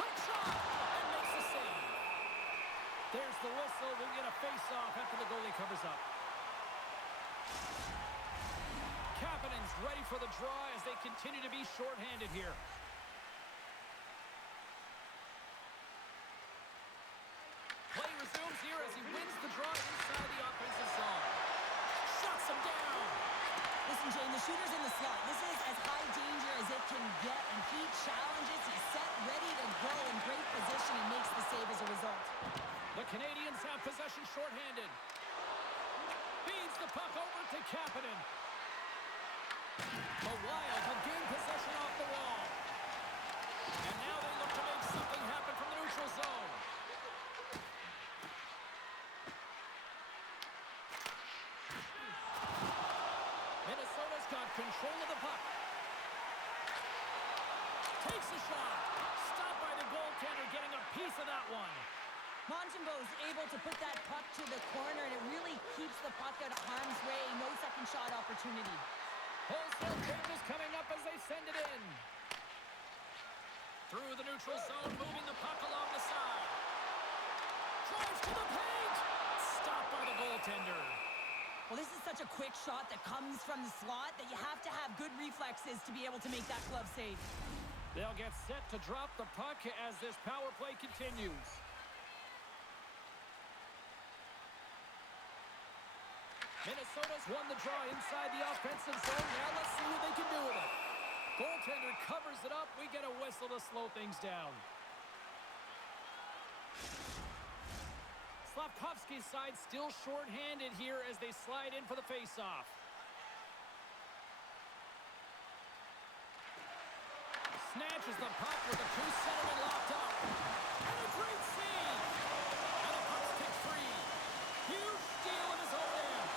Quick shot! And makes the save. There's the whistle. We'll get a face-off after the goalie covers up. Kapanen's ready for the draw as they continue to be shorthanded here. Play resumes here as he wins the draw inside the offensive zone. Shuts him down. Listen, Jane, the shooter's in the slot. This is as high danger as it can get, and he challenges. He's set, ready to go in great position, and makes the save as a result. The Canadiens have possession shorthanded. Feeds the puck over to Kapanen. The Wild have gained possession off the wall. And now they look to make something happen from the neutral zone. Minnesota's got control of the puck. Takes a shot. Stopped by the goaltender, getting a piece of that one. Montembeault's able to put that puck to the corner, and it really keeps the puck out of harm's way. No second shot opportunity. Wholesale changes coming up as they send it in. Through the neutral zone, moving the puck along the side. Drives to the paint. Stopped by the goaltender. Well, this is such a quick shot that comes from the slot that you have to have good reflexes to be able to make that glove save. They'll get set to drop the puck as this power play continues. Minnesota's won the draw inside the offensive zone. Now let's see what they can do with it. Goaltender covers it up. We get a whistle to slow things down. Slavkovsky's side still shorthanded here as they slide in for the faceoff. Snatches the puck with the two centermen locked up. And a great save. And the puck's kicked free. Huge steal in his own end.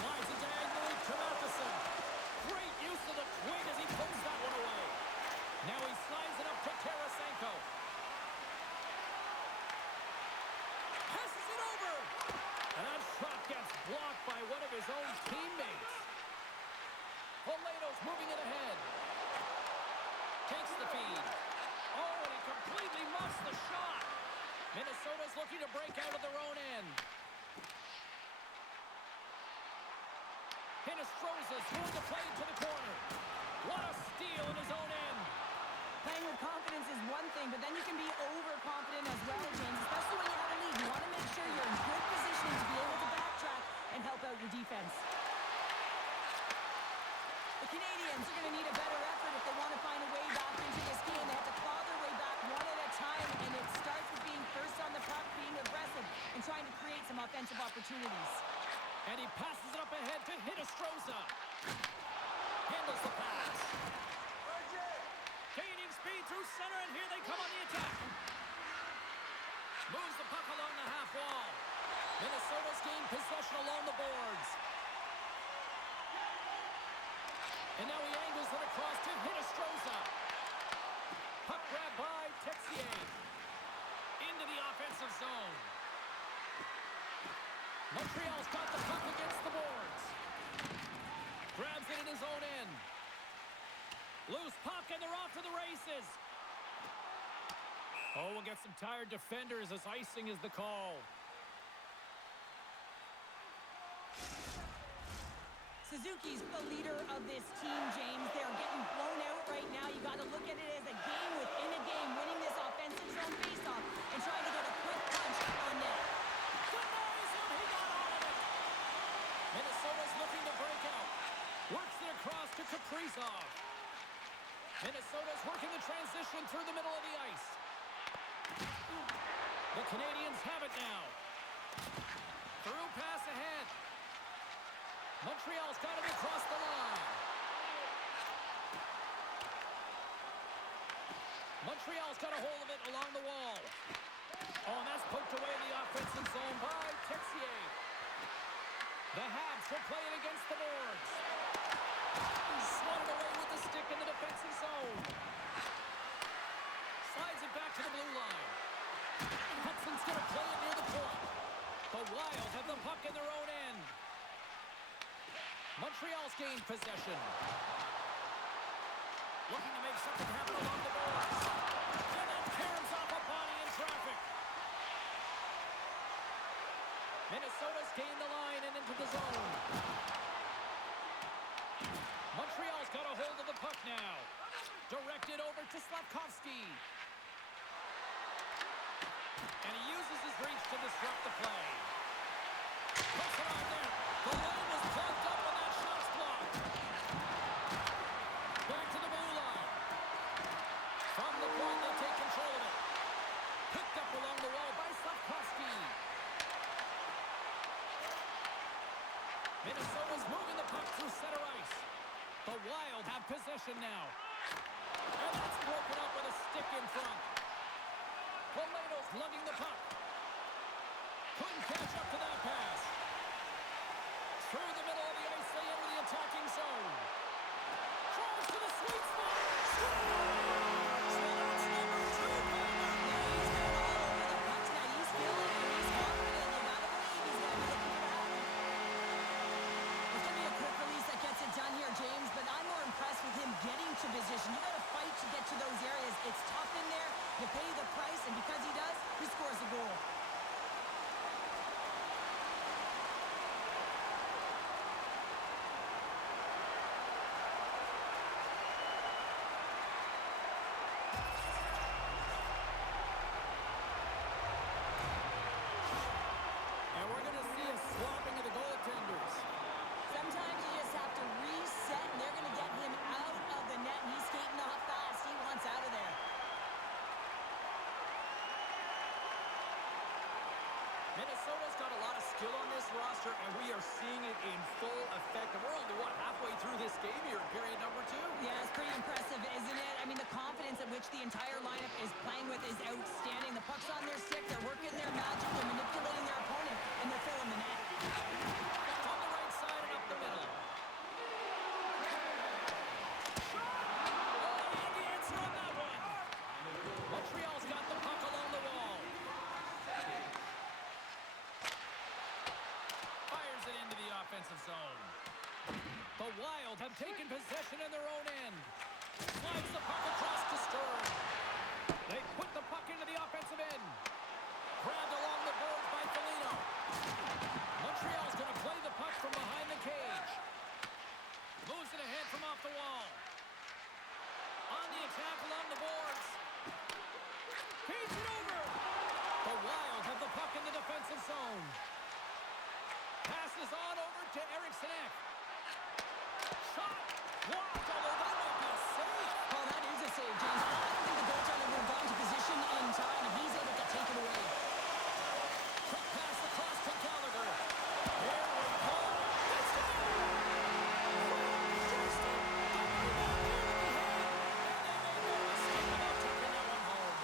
Slides it diagonally to Matheson. Great use of the twig as he pulls that one away. Now he slides it up to Tarasenko. Passes it over. And that shot gets blocked by one of his own teammates. Poleto's moving it ahead. Takes the feed. Oh, and he completely muffs the shot. Minnesota's looking to break out of their own end. Hinostroza's going to play it to the corner. What a steal in his own end. Playing with confidence is one thing, but then you can be overconfident as well, James, especially when you have a lead. You want to make sure you're in good position to be able to backtrack and help out your defense. The Canadiens are going to need a better effort if they want to find a way back into this game. They have to claw their way back one at a time, and it starts with being first on the puck, being aggressive, and trying to create some offensive opportunities. And he passes it up ahead to Hinostroza. Handles the pass. Canadian speed through center, and here they come on the attack. Moves the puck along the half wall. Minnesota's gained possession along the boards. And now he angles it across to Hinostroza. Puck grab by Texier. Into the offensive zone. Montreal's got the puck against the boards. Grabs it in his own end. Loose puck, and they're off to the races. Oh, we'll get some tired defenders as icing is the call. Suzuki's the leader of this team, James. They're getting blown out right now. You got to look at it as a game within a game, winning this offensive zone faceoff and trying to get a quick punch on net. Denies him. He got all of it. Minnesota's looking to break out. Works it across to Kaprizov. Minnesota's working the transition through the middle of the ice. The Canadiens have it now. Through pass ahead. Montreal's got it across the line. Montreal's got a hold of it along the wall. Oh, and that's poked away in the offensive zone by Texier. The Habs will play it against the boards. Swatted away with the stick in the defensive zone. Slides it back to the blue line. Hudson's going to play it near the point. The Wild have the puck in their own end. Montreal's gained possession. Looking to make something happen along the boards. And that caroms off a body in traffic. Minnesota's gained the line and into the zone. Montreal's got a hold of the puck now. Directed over to Slafkovsky. And he uses his reach to disrupt the play. Puts it on there. The line was plugged up and that shot's blocked. Back to the blue line. From the point, they take control of it. Picked up along the wall by Slafkovsky. Minnesota's moving the puck through center ice. The Wild have possession now. And that's broken up with a stick in front. Poleto's lugging the puck. Couldn't catch up to that pass. Through the middle of the ice, they enter the attacking zone. Drives to the sweet spot. Scores! So that's number 2 by Martin. He's got all over the puck tonight. He's feeling it. He's confident. You gotta believe he's gonna be looking for that. It's gonna be a quick release that gets it done here, James, but I'm more impressed with him getting to position. You gotta fight to get to those areas. It's tough in there. You pay the price, and because he does, he scores a goal. And we're going to see a swapping of the goaltenders. Sometimes you just have to reset, and they're going to get him out of the net, and he's skating off fast. He wants out of there. Minnesota's got a lot of skill on this roster, and we are seeing it in full effect. And we're only, halfway through this game here in period number 2. Yeah, it's pretty impressive, isn't it? I mean, the confidence at which the entire lineup is playing with is outstanding. The puck's on their stick, they're working their magic, they're manipulating their opponent, and they're filling the net. It's on the right side and up the middle. Oh, and the answer on that one. Montreal's got the puck along the wall. Fires it into the offensive zone. The Wild have taken possession in their own end. Slides the puck across to Stern. They put the puck into the offensive end. Grabbed along the boards by Foligno. Montreal's going to play the puck from behind the cage. Moves it ahead from off the wall. On the attack along the boards. Feeds it over. The Wild have the puck in the defensive zone. Passes on over to Eriksson. Shot. Blocked, although that might be a save. Oh, that is a save, James. I don't think the goaltender would have gone to position in time, and he's able to take it away. Quick pass across to Gallagher. Here we go. That's it. Justin, the rebound here to be had. And they made no mistake about taking that one home.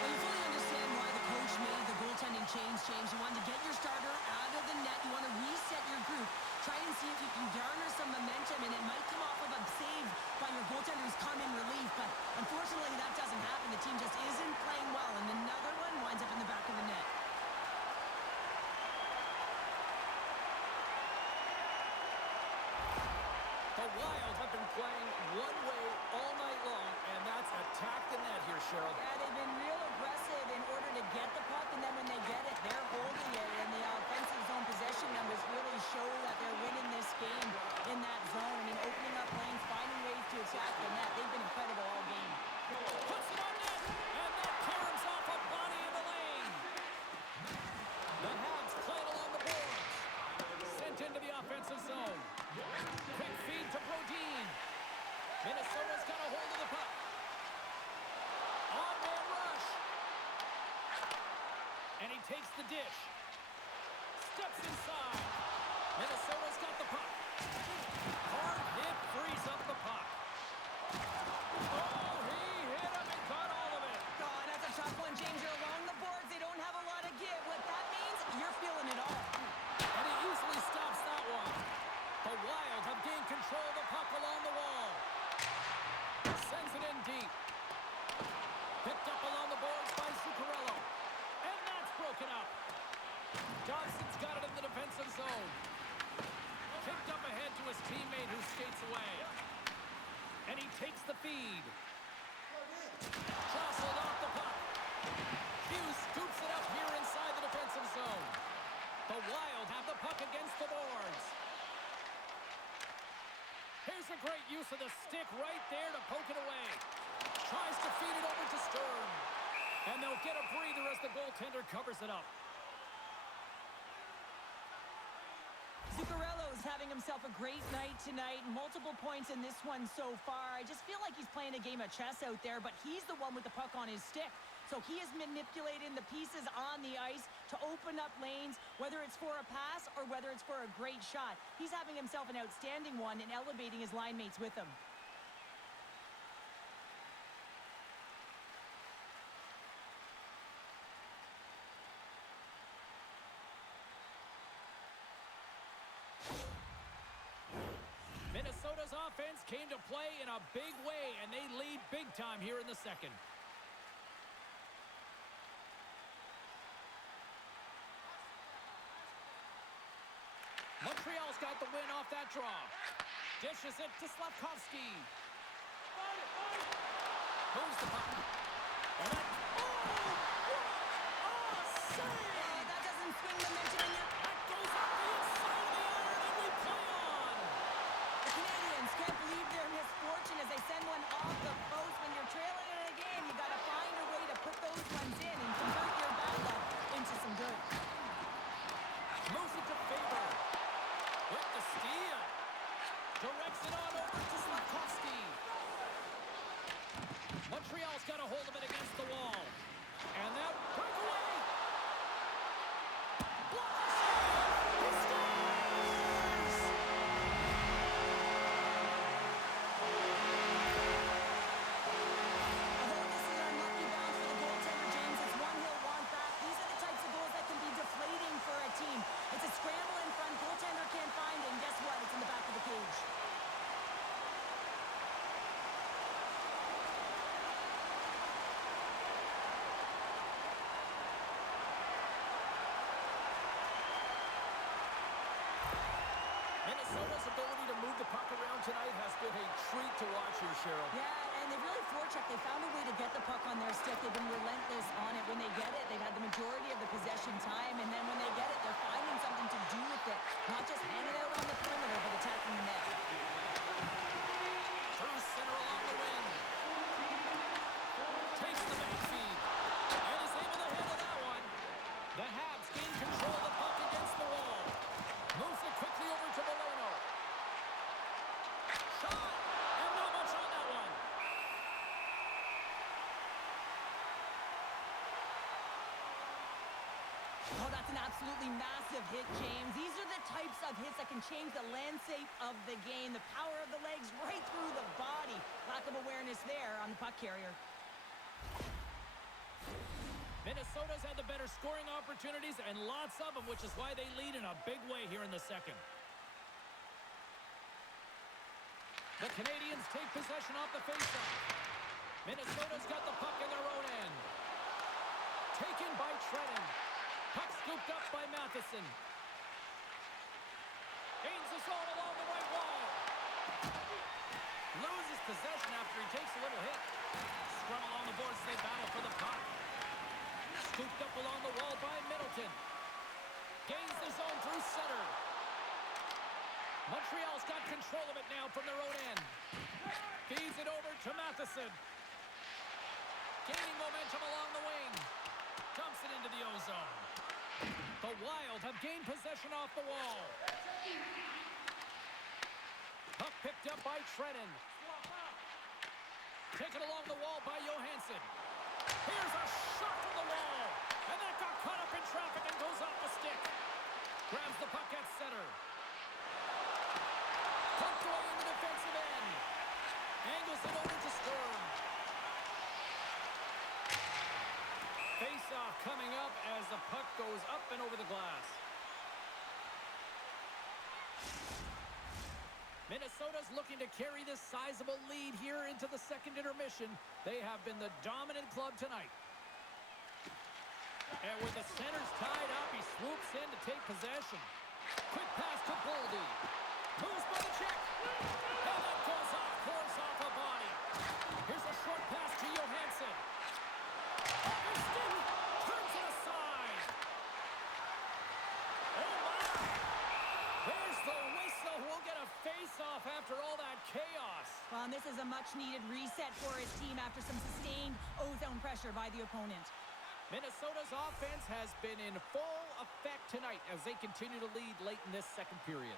Well, you fully understand why the coach made the goaltending change, James. You wanted to get your starter out of the net. You want to reset your group. Try and see if you can garner some momentum, and it might come off of a save by your goaltender who's come in relief, but unfortunately that doesn't happen. The team just isn't playing well, and another one winds up in the back of the net. The Wild have been playing one way all night long, and that's attack the net here, Cheryl. Yeah, they've been real aggressive in order to get the puck, and then when they get it, they're holding it, and the offensive zone possession numbers really show that they're winning this game in that zone. I mean, opening up lanes, finding ways to attack the net. They've been incredible all game. Puts it on net, and that caroms off a body in the lane. The Habs play it along the boards. Sent into the offensive zone. Quick feed to Brodin. Minnesota's got a hold of the puck. On-man rush. And he takes the dish. Steps inside. Minnesota's got the puck. Hard hit, frees up the puck. Oh, he hit him and got all of it. Oh, and that's a tough one, James. You're along the boards. They don't have a lot of give. What that means, you're feeling it all. And he easily stops that one. The Wild have gained control of the puck along the wall. Sends it in deep. Picked up along the boards by Zuccarello. And that's broken up. Dobson's got it in the defensive zone. Kicked up ahead to his teammate who skates away. And he takes the feed. Jostled off the puck. Hughes scoops it up here inside the defensive zone. The Wild have the puck against the boards. Here's a great use of the stick right there to poke it away. Tries to feed it over to Sturm. And they'll get a breather as the goaltender covers it up. Zuccarello is having himself a great night tonight. Multiple points in this one so far. I just feel like he's playing a game of chess out there, but he's the one with the puck on his stick. So he is manipulating the pieces on the ice to open up lanes, whether it's for a pass or whether it's for a great shot. He's having himself an outstanding one and elevating his line mates with him. Minnesota's offense came to play in a big way, and they lead big time here in the second. Montreal's got the win off that draw. Dishes it to Slavkovsky. Moves the puck. And that... Oh, save! That doesn't swing momentum in your... That goes up the inside of the iron, and we play on! The Canadiens can't believe their misfortune as they send one off the post. When you're trailing in a game, you got to find a way to put those ones in and convert your bad luck into some good. Moves it to Faber. With the steal. Directs it on over to Slavkovsky. Montreal's got a hold of it against the wall. And that breakaway. Block the save. He scores! Although this is an unlucky bounce for the goaltender, James, it's one he'll want back. These are the types of goals that can be deflating for a team. It's a scramble in front, goaltender can't find it, and guess what? It's in the back of the cage. Minnesota's ability to move the puck around tonight has been a treat to watch here, Cheryl. Yeah, and they really forechecked. They found a way to get the puck on their stick. They've been relentless on it. When they get it, they've had the majority of the possession time, and then when they get it, they're finding something to do with it. Not just hang it out on the perimeter, but attacking the net. Through center along the wing. Takes the back feed. And is able to handle that one. The Habs gain control of the puck against the wall. Moves it quickly over to Bologna. Shot! And not much on that one. Oh, that's an absolutely massive hit, James. These are the types of hits that can change the landscape of the game. The power of the legs right through the body. Lack of awareness there on the puck carrier. Minnesota's had the better scoring opportunities and lots of them, which is why they lead in a big way here in the second. The Canadiens take possession off the faceoff. Minnesota's got the puck in their own end. Taken by Trenton. Puck scooped up by Matheson. Gains the zone along the right wall. Loses possession after he takes a little hit. Scrum along the boards, they battle for the puck. Scooped up along the wall by Middleton. Gains the zone through center. Montreal's got control of it now from their own end. Feeds it over to Matheson. Gaining momentum along the wing. Dumps it into the O-zone. The Wild have gained possession off the wall. Puck picked up by Trenton. Taken along the wall by Johansson. Here's a shot from the wall. And that got caught up in traffic and goes off the stick. Grabs the puck at center. Poked away in the defensive end. Angles it over to Sturm. Face-off coming up as the puck goes up and over the glass. Minnesota's looking to carry this sizable lead here into the second intermission. They have been the dominant club tonight. And with the centers tied up, he swoops in to take possession. Quick pass to Boldy. check. And that goes off course off a body. Here's a short pass to Johansson. Overstin turns it aside. Oh, my. There's the whistle. We'll get a face-off after all that chaos. Well, and this is a much-needed reset for his team after some sustained O-zone pressure by the opponent. Minnesota's offense has been in full effect tonight as they continue to lead late in this second period.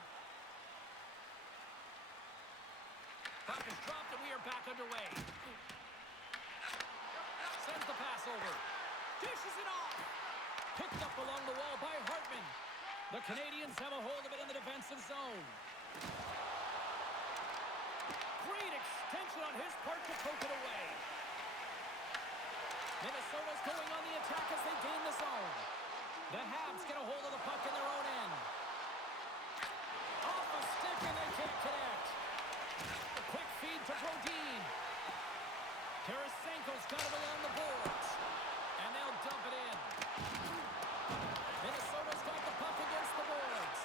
Puck is dropped and we are back underway. Sends the pass over. Dishes it off. Picked up along the wall by Hartman. The Canadiens have a hold of it in the defensive zone. Great extension on his part to poke it away. Minnesota's going on the attack as they gain the zone. The Habs get a hold of the puck in their own end. Off a stick and they can't connect. A quick feed to Brodin. Tarasenko's got it along the boards. And they'll dump it in. Minnesota's got the puck against the boards.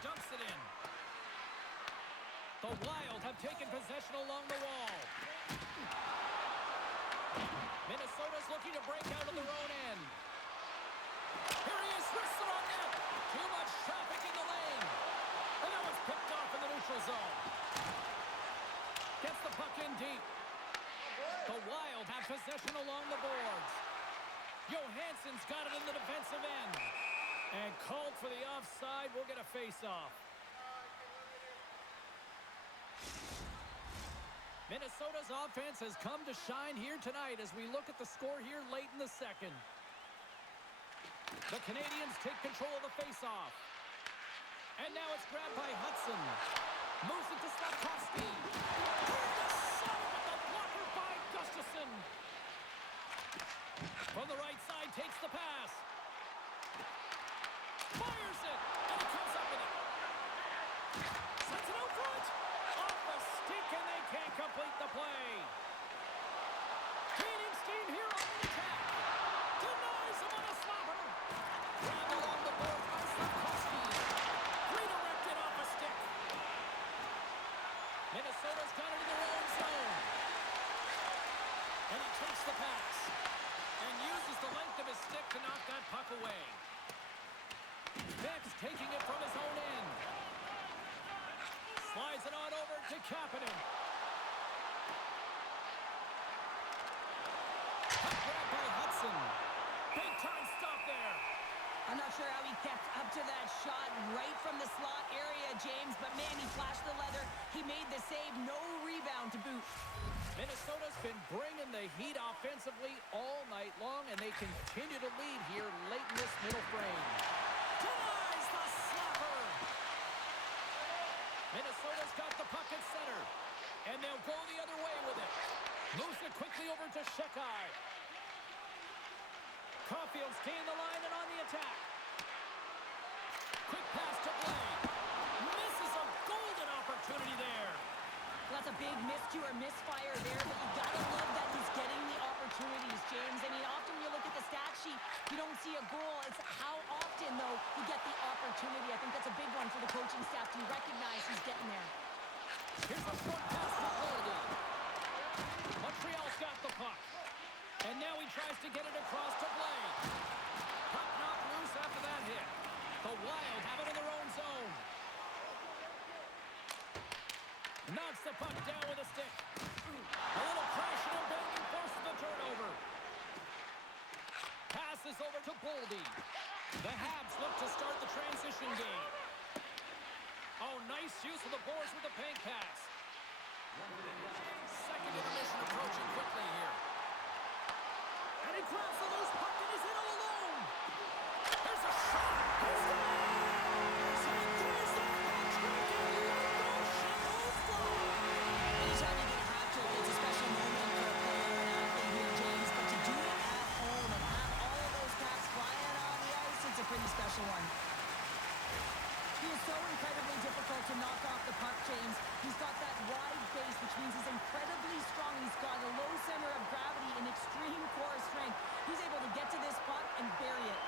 Dumps it in. The Wild have taken possession along the wall. Minnesota's looking to break out of their own end. Here he is, wristed on net. Too much traffic in the lane. And that was picked off in the neutral zone. Gets the puck in deep. The Wild have possession along the boards. Johansson's got it in the defensive end. And called for the offside. We'll get a face-off. Minnesota's offense has come to shine here tonight as we look at the score here late in the second. The Canadiens take control of the face-off. And now it's grabbed by Hudson. Moves it to Slavkovsky. With the blocker by Gustafsson. From the right side, takes the pass. Fires it. And he comes up with it. Sends it out front. Off a stick, and they can't complete the play. Gaining steam here on the attack. Denies him on a slapper. Grabbed along the boards by Slavkovsky. Redirected off a stick. Minnesota's got it in their own zone. And he takes the pass. And uses the length of his stick to knock that puck away. Next, taking it from his own end. Slides it on over to Kapanen. Puck grabbed by Hudson. Big time stop there. I'm not sure how he kept up to that shot right from the slot area, James, but man, he flashed the leather. He made the save, no rebound to boot. Minnesota's been bringing the heat offensively all night long, and they continue to lead here late in this middle frame. Denies the slapper. Minnesota's got the puck at center, and they'll go the other way with it. Moves it quickly over to Shekai. Caulfield's gained the line and on the attack. Quick pass to Blake. Misses a golden opportunity there. Well, that's a big miscue or misfire there, but you gotta love that he's getting the opportunities, James. I mean, often you look at the stat sheet, you don't see a goal. It's how often, though, you get the opportunity. I think that's a big one for the coaching staff to recognize he's getting there. Here's a short pass to Boldy. Montreal's got the puck. And now he tries to get it across to Blake. Puck knocked loose after that hit. The Wild have it in their own zone. Knocks the puck down with a stick. A little crashing and banging forces the turnover. Passes over to Boldy. The Habs look to start the transition game. Oh, nice use of the boards with the paint pass. Second intermission approaching quickly here. And he grabs the loose puck and he's in all alone. There's a shot. He scores! And there's the hat-trick and no shadows fly. Anytime you get a hat trick, it's a special moment for a player and athlete here, James. But to do it at home and have all of those caps flying on the ice, it's a pretty special one. He is so incredibly difficult to knock off the puck, James. He's got that wide base, which means he's incredibly strong. He's got a low center of gravity and extreme core strength. He's able to get to this puck and bury it.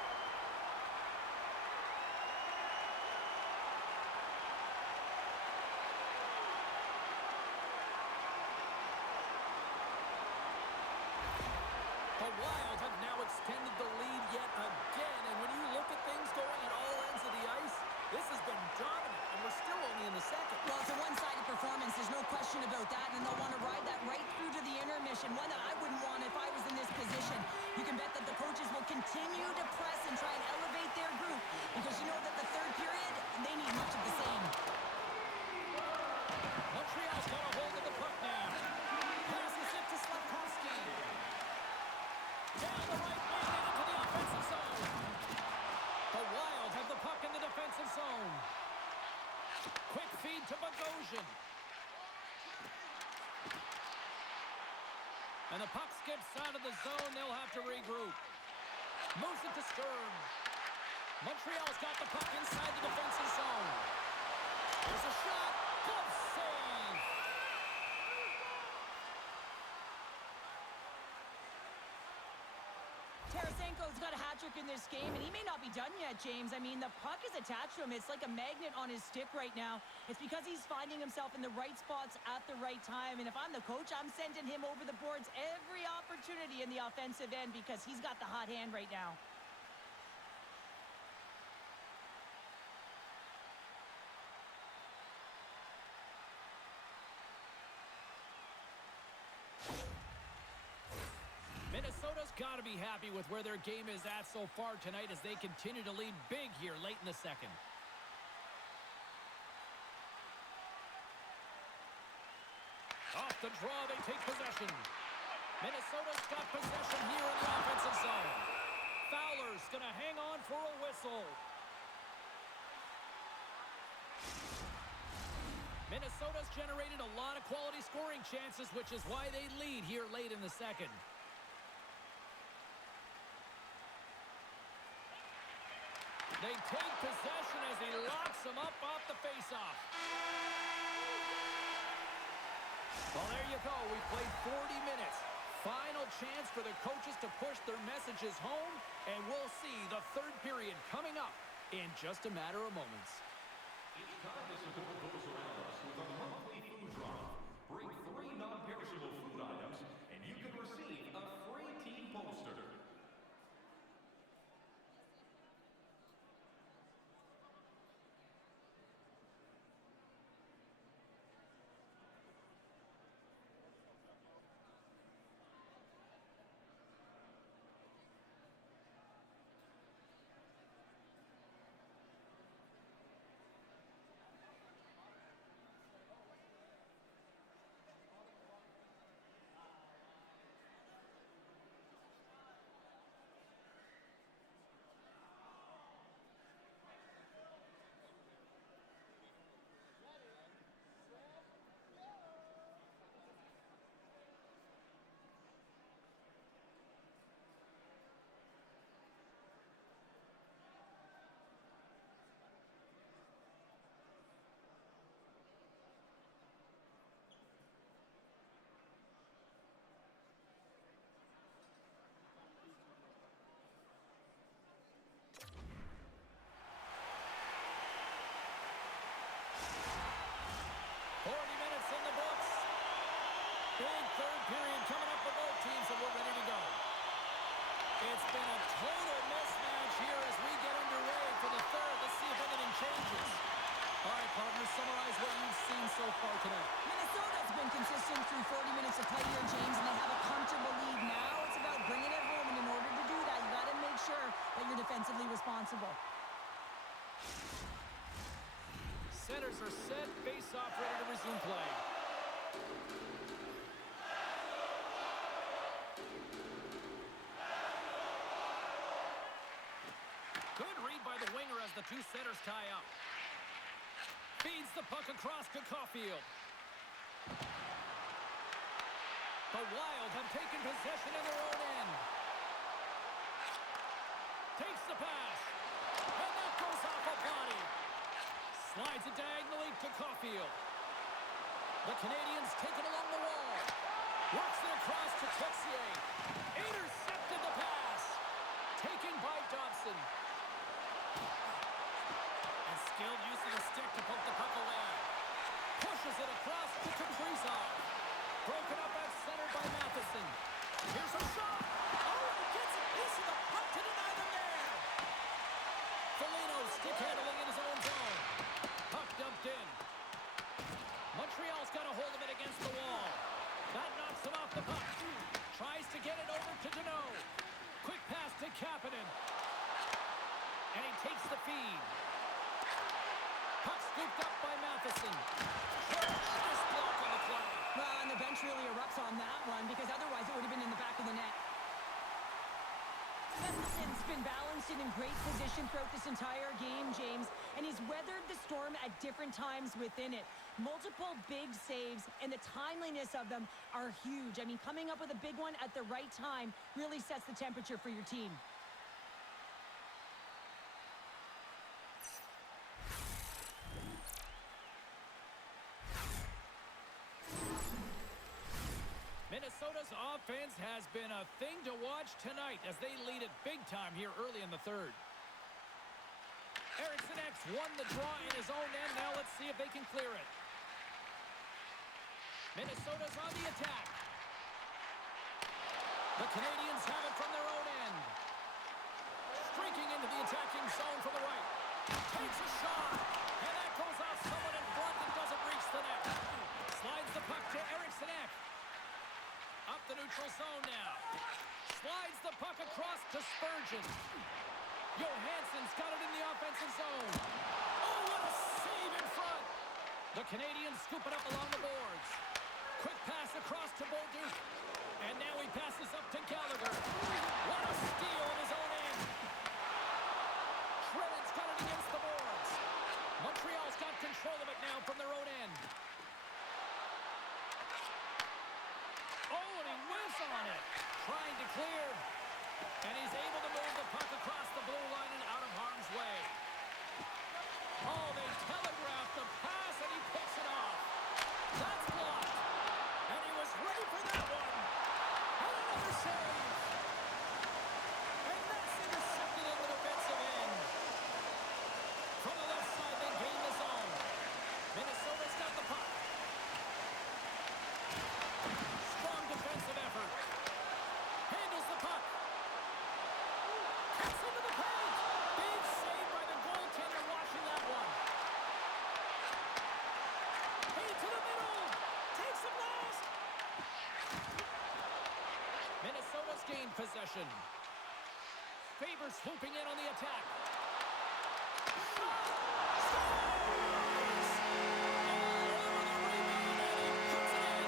dominant, and we're still only in the second. Well, it's a one-sided performance. There's no question about that, and they'll want to ride that right through to the intermission, one that I wouldn't want if I was in this position. You can bet that the coaches will continue to press and try and elevate their group because you know that the third period, they need much of the same. Montreal's got a hold of the puck now. Passes it to Slavkovsky. Down the right wing and into the offensive zone. The Wild have the puck in the defensive zone. Quick feed to Bogosian. And the puck skips out of the zone. They'll have to regroup. Moves it to Stern. Montreal's got the puck inside the defensive zone. There's a shot. Glove save. Tarasenko's got a hat trick in this game, and he may not be done yet, James. I mean, the puck is attached to him. It's like a magnet on his stick right now. It's because he's finding himself in the right spots at the right time. And if I'm the coach, I'm sending him over the boards every opportunity in the offensive end because he's got the hot hand right now. Minnesota's got to be happy with where their game is at so far tonight as they continue to lead big here late in the second. Off the draw, they take possession. Minnesota's got possession here in the offensive zone. Fowler's going to hang on for a whistle. Minnesota's generated a lot of quality scoring chances, which is why they lead here late in the second. They take possession as he locks them up off the faceoff. Well, there you go. We've played 40 minutes. Final chance for the coaches to push their messages home, and we'll see the third period coming up in just a matter of moments. It's time to support those around us with a monthly food drive. Bring 3 non-perishable food items, and you can receive a free team poster. Big third period coming up for both teams, and we're ready to go. It's been a total mismatch here as we get underway for the third. Let's see if anything changes. All right, partners, summarize what you've seen so far tonight. Minnesota's been consistent through 40 minutes of play here, James, and they have a comfortable lead. Now it's about bringing it home, and in order to do that, you got to make sure that you're defensively responsible. Centers are set, face-off ready to resume play. Good read by the winger as the two centers tie up. Feeds the puck across to Caulfield. The Wild have taken possession in their own end. Takes the pass. And that goes off a body. Slides it diagonally to Caulfield. The Canadiens take it along the wall. Works it across to Texier. Intercepted the pass. Taken by Dobson. And skilled use of the stick to poke the puck away. Pushes it across to Kaprizov. Broken up at center by Matheson. Here's a shot. Oh, he gets a piece of the puck to deny them there. Foligno stick handling in his own zone. Kapanen. And he takes the feed. Puck scooped up by Matheson. Tremendous block on the play. Well, and the bench really erupts on that one because otherwise it would have been in the back of the net. Matheson's been balanced and in great position throughout this entire game, James, and he's weathered the storm at different times within it. Multiple big saves, and the timeliness of them are huge. I mean, coming up with a big one at the right time really sets the temperature for your team. Minnesota's offense has been a thing to watch tonight as they lead it big time here early in the third. Eriksson Ek won the draw in his own end. Now let's see if they can clear it. Minnesota's on the attack. The Canadiens have it from their own end. Streaking into the attacking zone from the right. Takes a shot. And that goes off someone in front and doesn't reach the net. Slides the puck to Eriksson Ek. Up the neutral zone now. Slides the puck across to Spurgeon. Johansson's got it in the offensive zone. Oh, what a save in front. The Canadiens scoop it up along the boards. Quick pass across to Bolduc. And now he passes up to Gallagher. What a steal in his own end. Shredden's got it against the boards. Montreal's got control of it now from their own end. Oh, and he whiffs on it. Trying to clear. And he's able to move the puck across the blue line and out of harm's way. Oh, they telegraphed the pass, and he picks it off. That's blocked. And he was ready for that one. And another save. And that's intercepted in the defensive end. From the left side, they gain the zone. Minnesota's got the puck. Strong defensive effort. Handles the puck. Cuts into the paint. Big save by the goaltender watching that one. Feed to the middle. Takes the blast. Minnesota's gained possession. Faber swooping in on the attack. Shot! Scores! All over the rebound, and he puts it in.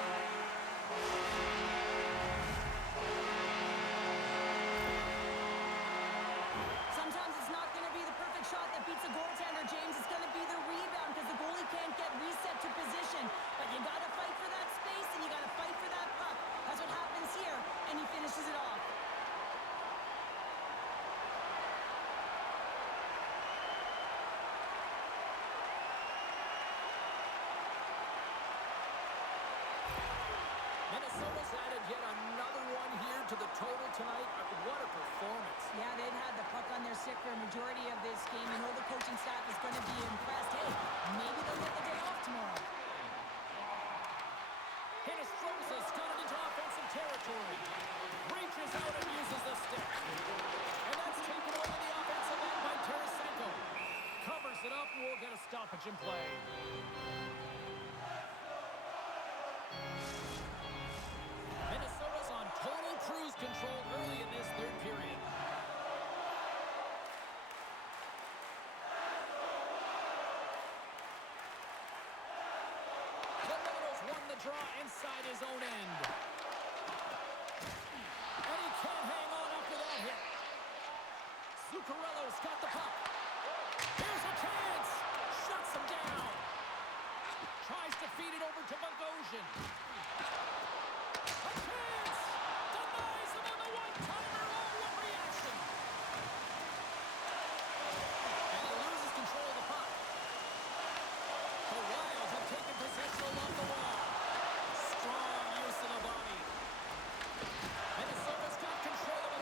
Sometimes it's not going to be the perfect shot that beats a goaltender, James. It's going to be the rebound because the goalie can't get reset to position. But you got to fight for that space, and you got to fight for that puck. That's what happens here, and he finishes it off. Minnesota's added yet another one here to the total tonight. What a performance. Yeah, they've had the puck on their stick for a majority of this game. You know the coaching staff is going to be impressed. Hey, maybe they'll get the day off tomorrow. Hinostroza's got it into offensive territory. Reaches out and uses the stick. And that's taken over the offensive end by Tarasenko. Covers it up and we'll get a stoppage in play. Minnesota's on total cruise control early in this third period. The Liberals won the draw inside his own end. And he can't hang on after that hit. Zuccarello's got the puck. Here's a chance. Shuts him down. Tries to feed it over to Bogosian. A chance! Denies him on the one-timer. Oh, what reaction! And he loses control of the puck. The Wild have taken possession along the wall. Strong use of the body. Minnesota's got control of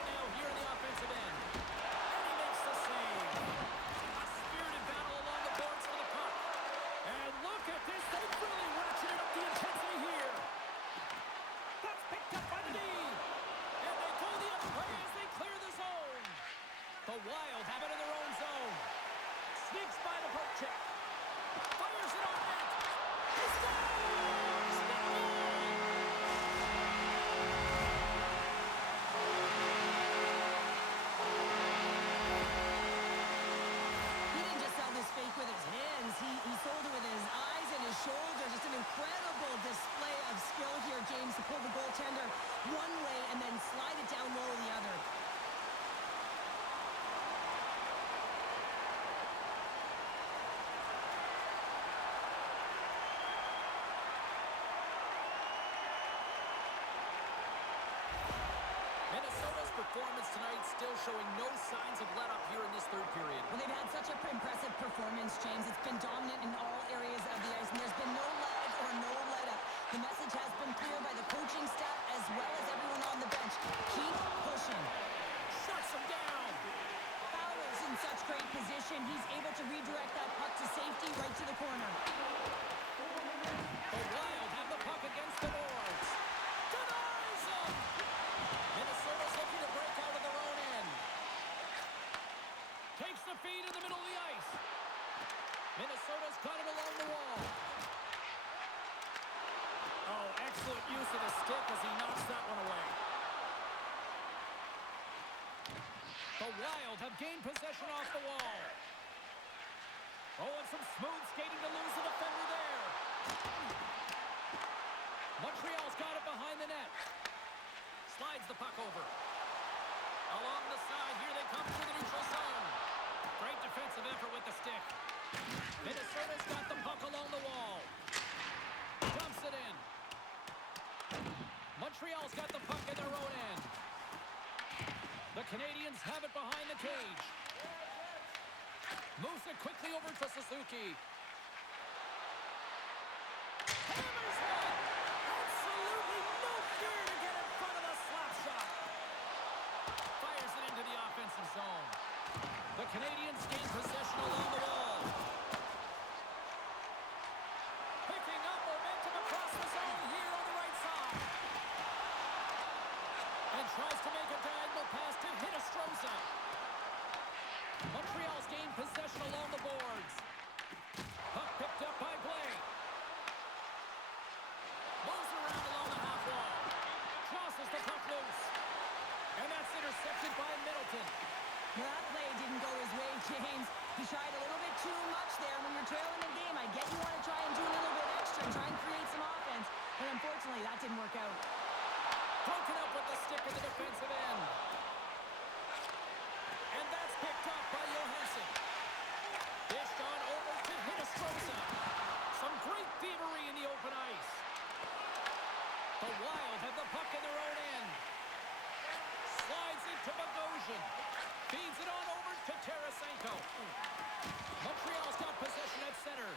performance tonight, still showing no signs of let-up here in this third period. Well, they've had such an impressive performance, James. It's been dominant in all areas of the ice, and there's been no lag or no let-up. The message has been clear by the coaching staff as well as everyone on the bench. Keep pushing. Shuts him down. Fowler's in such great position. He's able to redirect that puck to safety right to the corner. The Wild have the puck against the boards. Denies him. Minnesota's looking to break out of their own end. Takes the feed in the middle of the ice. Minnesota's got it along the wall. Oh, excellent use of the stick as he knocks that one away. The Wild have gained possession off the wall. Oh, and some smooth skating to lose the defender there. Montreal's got it behind the net. Slides the puck over. Along the side, here they come through the neutral zone. Great defensive effort with the stick. Minnesota's got the puck along the wall. Dumps it in. Montreal's got the puck in their own end. The Canadiens have it behind the cage. Moves it quickly over to Suzuki. Hammers one! Absolutely no fear to get in front of the slap shot. Fires it into the offensive zone. The Canadiens gain possession along the wall. Picking up momentum across the zone here on the right side. And tries to make a diagonal pass to Hinostroza. Montreal's gained possession along the boards. Puck picked up by Blake. Moves around along the half wall. Crosses the puck loose. And that's intercepted by Middleton. Well, that play didn't go his way, James. He tried a little bit too much there when you're trailing the game. I get you want to try and do a little bit extra and try and create some offense. But unfortunately, that didn't work out. Broken up with the stick in the defensive end. And that's picked up by Johansson. Dished on over to Hinostroza. Some great thievery in the open ice. The Wild have the puck in their own end. Slides it to Bogosian. Feeds it on over to Tarasenko. Montreal's got possession at center.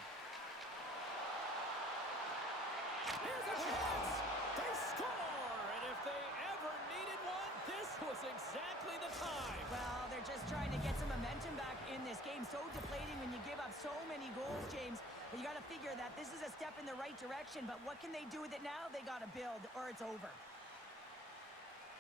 Here's a chance. They score. And if they ever needed one, this was exactly the time. Well, they're just trying to get some momentum back in this game. So deflating when you give up so many goals, James. But you got to figure that this is a step in the right direction. But what can they do with it now? They got to build or it's over.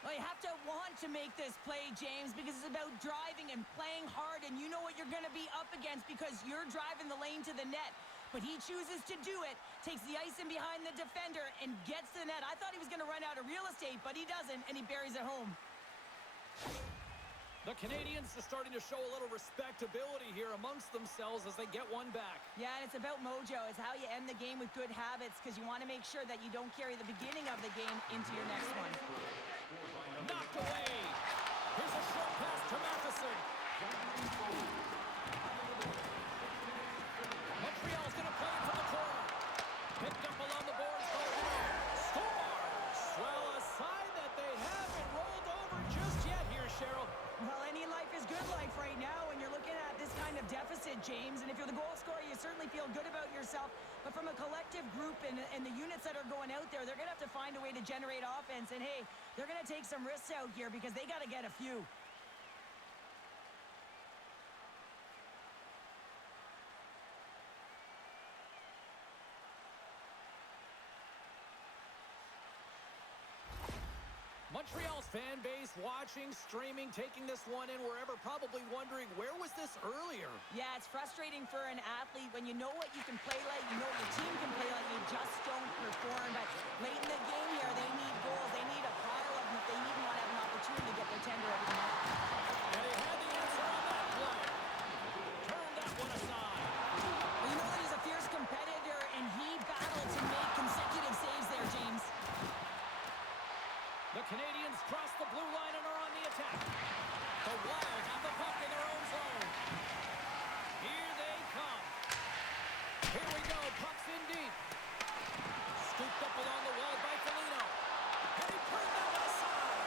Well, you have to want to make this play, James, because it's about driving and playing hard, and you know what you're going to be up against because you're driving the lane to the net. But he chooses to do it, takes the ice in behind the defender, and gets to the net. I thought he was going to run out of real estate, but he doesn't, and he buries it home. The Canadiens are starting to show a little respectability here amongst themselves as they get one back. Yeah, and it's about mojo. It's how you end the game with good habits because you want to make sure that you don't carry the beginning of the game into your next one. Knocked away. Here's a short pass to Matheson. Montreal's going to play it from the corner. Picked up along the boards by Renaud. Scores! Well, a sign that they haven't rolled over just yet here, Cheryl. Well, any life is good life right now when you're looking at this kind of deficit, James. And if you're the goal scorer, you certainly feel good about yourself. But from a collective group and the units that are going out there, they're going to have to find a way to generate offense. And, hey, they're going to take some risks out here because they got to get a few. Montreal's fan base watching, streaming, taking this one in wherever, probably wondering, where was this earlier? Yeah, it's frustrating for an athlete when you know what you can play like, you know what your team can play like, you just don't perform. But late in the game here, they need goals. They need a pile of them if they even want to have an opportunity to get their tender every night. And he had the answer on that play. Turned that one aside. Well, you know that he's a fierce competitor, and he battled to make consecutive saves there, James. The Canadiens cross the blue line and are on the attack. The Wild have the puck in their own zone. Here they come. Here we go. Puck's in deep. Scooped up along the wall by Foligno. And he turned that one aside.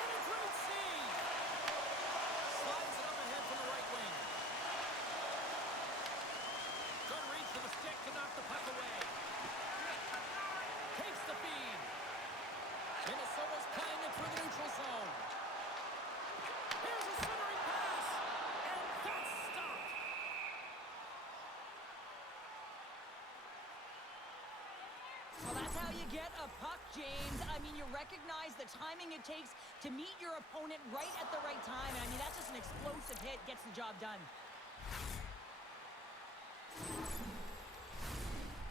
And a great save. Well, that's how you get a puck, James. I mean, you recognize the timing it takes to meet your opponent right at the right time. And I mean, that's just an explosive hit, gets the job done.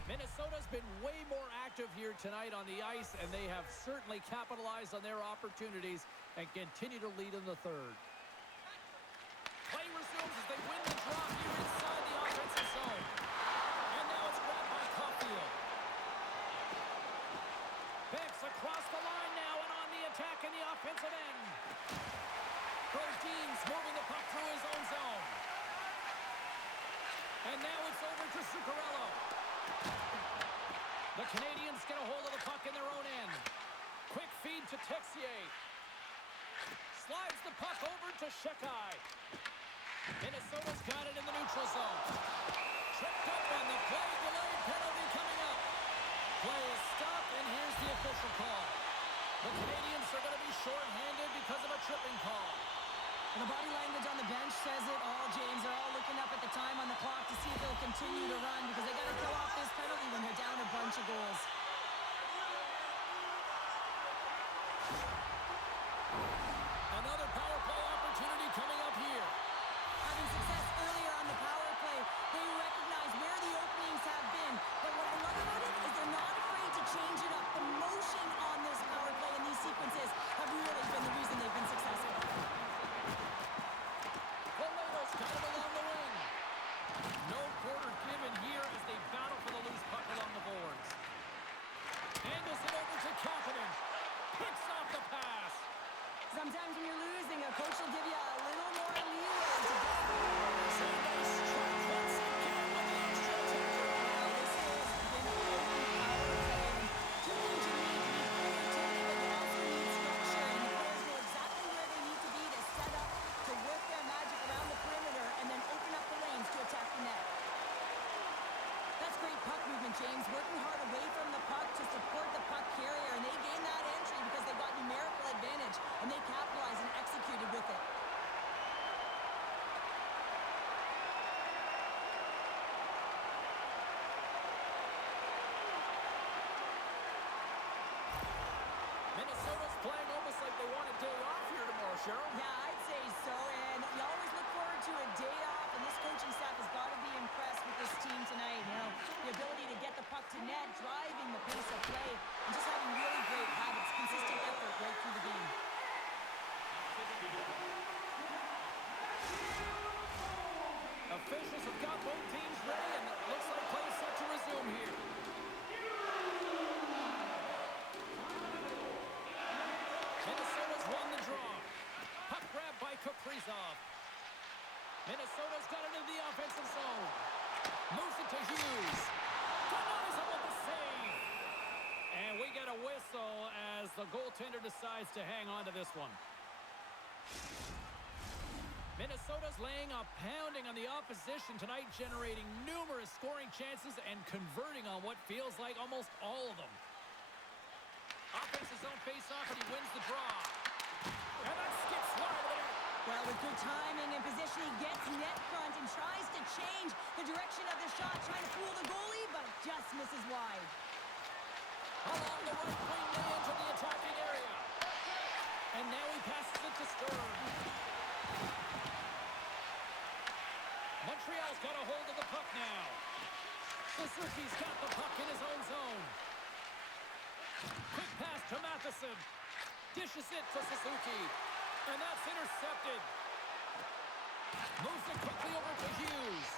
Minnesota's been way more active here tonight on the ice, and they have certainly capitalized on their opportunities and continue to lead in the third. Play resumes as they win the draw here inside the offensive zone. And now it's grabbed by Caulfield. Picks across the line now and on the attack in the offensive end. Bergevin's moving the puck through his own zone. And now it's over to Zuccarello. The Canadiens get a hold of the puck in their own end. Quick feed to Texier. Slides the puck over to Shekai. Minnesota's got it in the neutral zone. Tripped up on the play. Delayed penalty coming up. Play is stopped, and here's the official call. The Canadiens are going to be short-handed because of a tripping call. And the body language on the bench says it all, James. They're all looking up at the time on the clock to see if they'll continue to run because they got to kill off this penalty when they're down a bunch of goals. Another power play opportunity coming up here. Having success earlier on the power play, they recognize where the openings have been. But what I love about it is they're not afraid to change it up. The motion on this power play and these sequences have really been the reason they've been successful. Valeto's got it along the wing. No quarter given here as they battle for the loose puck along the boards. Angles it over to Kapanen. Picks off the pass. Sometimes when you're losing, a coach will give you a little more leeway to get it. So they strike once again with the extra attacker. Now this has been a open power play. Two things you need. You need creativity, but you also need structure. And the players know exactly where they need to be to set up, to work their magic around the perimeter, and then open up the lanes to attack the net. That's great puck movement, James. Working hard away from the puck to support the puck carrier, and they gain that entry because they got numerical advantage, and they capitalized and executed with it. Minnesota's playing almost like they want a day off here tomorrow, Cheryl. Yeah, I'd say so, and you always look forward to a day off, and this coaching staff has got to be impressed with this team tonight. You know, the ability to get the puck to net, driving the pace of play, and just having really great habits, consistent effort right through the game. Officials have got both teams ready, and it looks like play is set to resume here. Minnesota's won the draw. Puck grab by Kaprizov. Minnesota's got it into the offensive zone. Moves it to Hughes. Denies him with the save. And we get a whistle as the goaltender decides to hang on to this one. Minnesota's laying a pounding on the opposition tonight, generating numerous scoring chances and converting on what feels like almost all of them. Offensive zone face-off, and he wins the draw. And that skips wide of the net. Well, with good timing and position, he gets net front and tries to change the direction of the shot, trying to fool the goalie, but just misses wide. Along the right wing, they enter the attacking area. And now he passes it to Stern. Montreal's got a hold of the puck now. Suzuki's got the puck in his own zone. Quick pass to Matheson. Dishes it to Suzuki. And that's intercepted. Moves it quickly over to Hughes.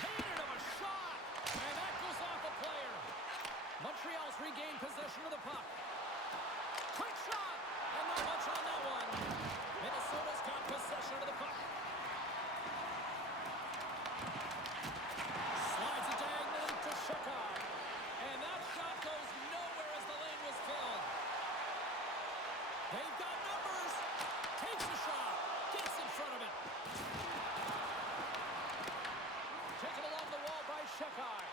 Hated of a shot. And that goes off a player. Montreal's regained possession of the puck. Quick shot. And not much on that one. Minnesota's got possession of the puck. Slides it diagonally to Shekai. And that shot goes nowhere as the lane was filled. They've got numbers. Takes the shot. Gets in front of it. Taken along the wall by Shekai.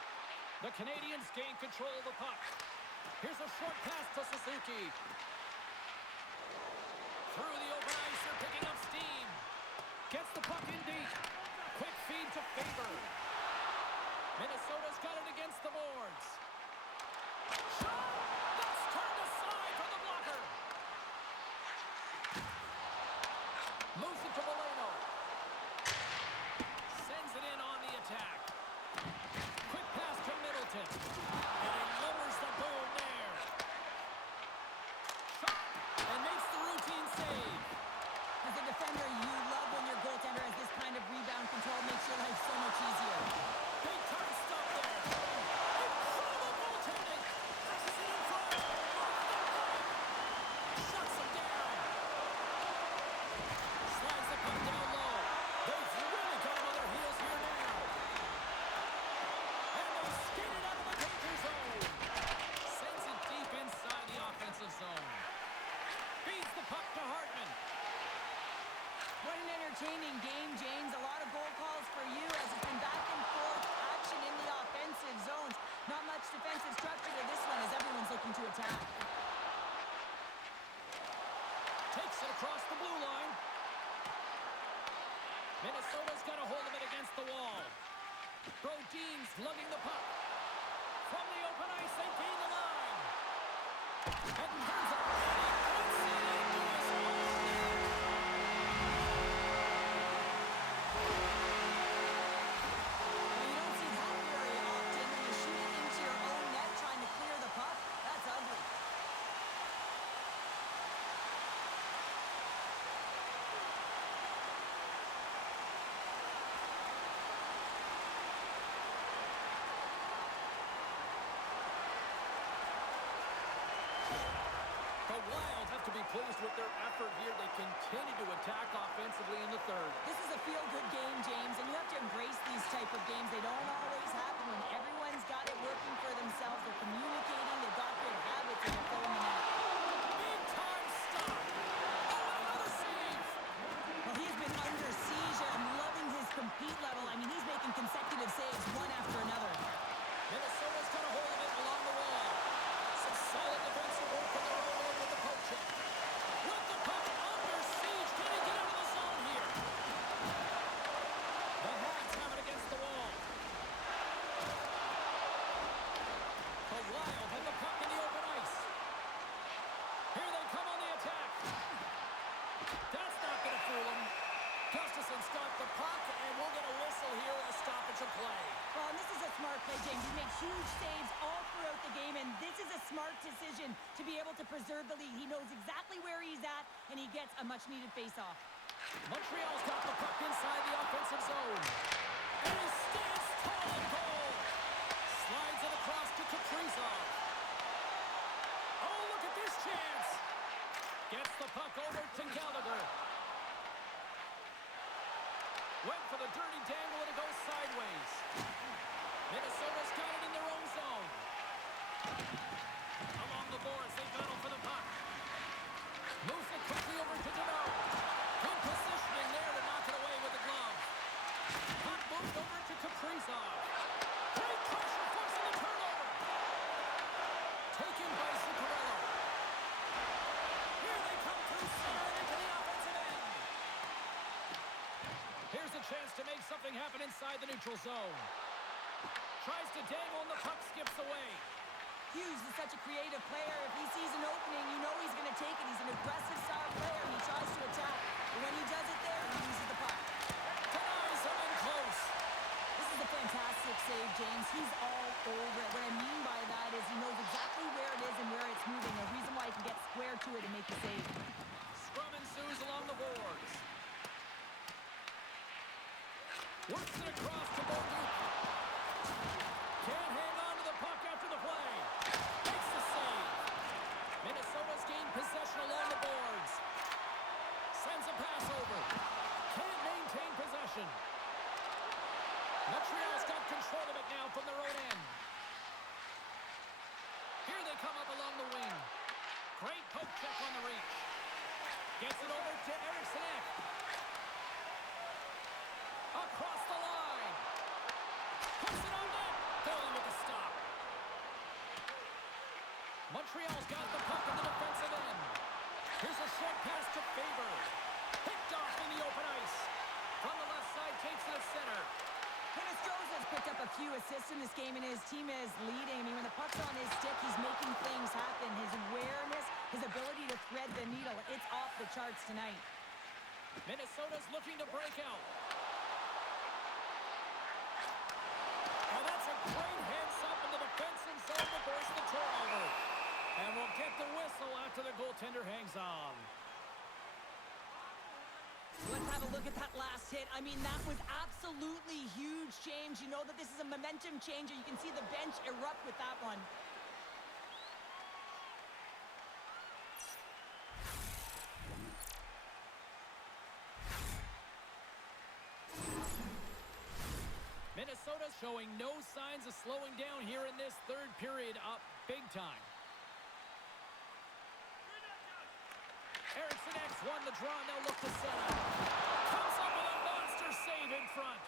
The Canadiens gain control of the puck. Here's a short pass to Suzuki. Through the open ice, they're picking up steam. Gets the puck in deep. Quick feed to Faber. Minnesota's got it against the boards. Shot! That's turned aside from the blocker. Moves it to Valeno. Sends it in on the attack. Quick pass to Middleton. And he lowers the boom there. Shot! And makes the routine save. As a defender, you love when your goaltender has this kind of rebound control. Makes your life so much easier. Big time stop there. Incredible goaltending. Presses it in front. Off the line. Shuts him down. Slides the puck down low. They've really got him on their heels here now. And they skate it out of the danger zone. Sends it deep inside the offensive zone. Feeds the puck to Hartman. What an entertaining game, James. A lot of goal calls for you as it's been back and forth action in the offensive zones. Not much defensive structure to this one as everyone's looking to attack. Takes it across the blue line. Minnesota's got a hold of it against the wall. Brodin's lugging the puck. From the open ice, they gain the line. And turns it. And he puts it into his own net. Well, you don't see that very often when you shoot it into your own net trying to clear the puck. That's ugly. The Wild have to be pleased with their effort here. They continue to attack offensively in the third. This is a feel-good game, James, and you have to embrace these type of games. They don't always happen when everyone's got it working for themselves. They're communicating. They've got good habits, and they're filling them out. Big time stop. Oh, and another save. Well, he's been under siege. I'm loving his compete level. I mean, he's making consecutive saves one after another. Minnesota's got a hold of it along the wall. Some solid defensive work from their own end with the poke check. With the puck under siege. Can he get into the zone here? The Hawks have it against the wall. The Wild have the puck in the open ice. Here they come on the attack. That's not going to fool him. Gustafson's got the puck, and we'll get a whistle here and a stoppage of play. Well, and this is a smart play, James. He's made huge saves all throughout the game, and this is a smart decision to be able to preserve the lead. He knows exactly where he's at, and he gets a much-needed face-off. Montreal's got the puck inside the offensive zone. And he stands tall in goal. Slides it across to Kaprizov. Oh, look at this chance. Gets the puck over to Gallagher. Went for the dirty dangle and it goes sideways. Minnesota's got it in their own zone. Along the boards, they battle for the puck. Moves it quickly over to Deneau. Good positioning there to knock it away with the glove. Puck moved over to Kaprizov. Great pressure, forcing the turnover. Taken by Zuccarello. Here they come through center and into the offensive end. Here's a chance to make something happen inside the neutral zone. Tries to dangle and the puck skips away. Hughes is such a creative player. If he sees an opening, you know he's going to take it. He's an aggressive style player, and he tries to attack. But when he does it there, he loses the puck. Denies him in close. This is a fantastic save, James. He's all over it. What I mean by that is he knows exactly where it is and where it's moving. A reason why he can get square to it and make the save. Scrum ensues along the boards. Works it across to Bolduc. Can't hang on to the puck after the play. Makes the save. Minnesota's gained possession along the boards. Sends a pass over. Can't maintain possession. Montreal's got control of it now from their own end. Here they come up along the wing. Great poke check on the reach. Gets it over to Eriksson. Across the line. Puts it on net. Philly with the stop. Montreal's got the puck in the defensive end. Here's a short pass to Faber. Picked off in the open ice. From the left side, takes it to center. Minnesota's picked up a few assists in this game, and his team is leading. I mean, when the puck's on his stick, he's making things happen. His awareness, his ability to thread the needle, it's off the charts tonight. Minnesota's looking to break out. Oh, that's a great heads-up in the defensive zone to force the turnover. And we'll get the whistle after the goaltender hangs on. Let's have a look at that last hit. I mean, that was absolutely huge, James. You know that this is a momentum changer. You can see the bench erupt with that one. Minnesota's showing no signs of slowing down here in this third period, up big time. Eriksson X won the draw, and they'll look to set up. Comes up with a monster save in front.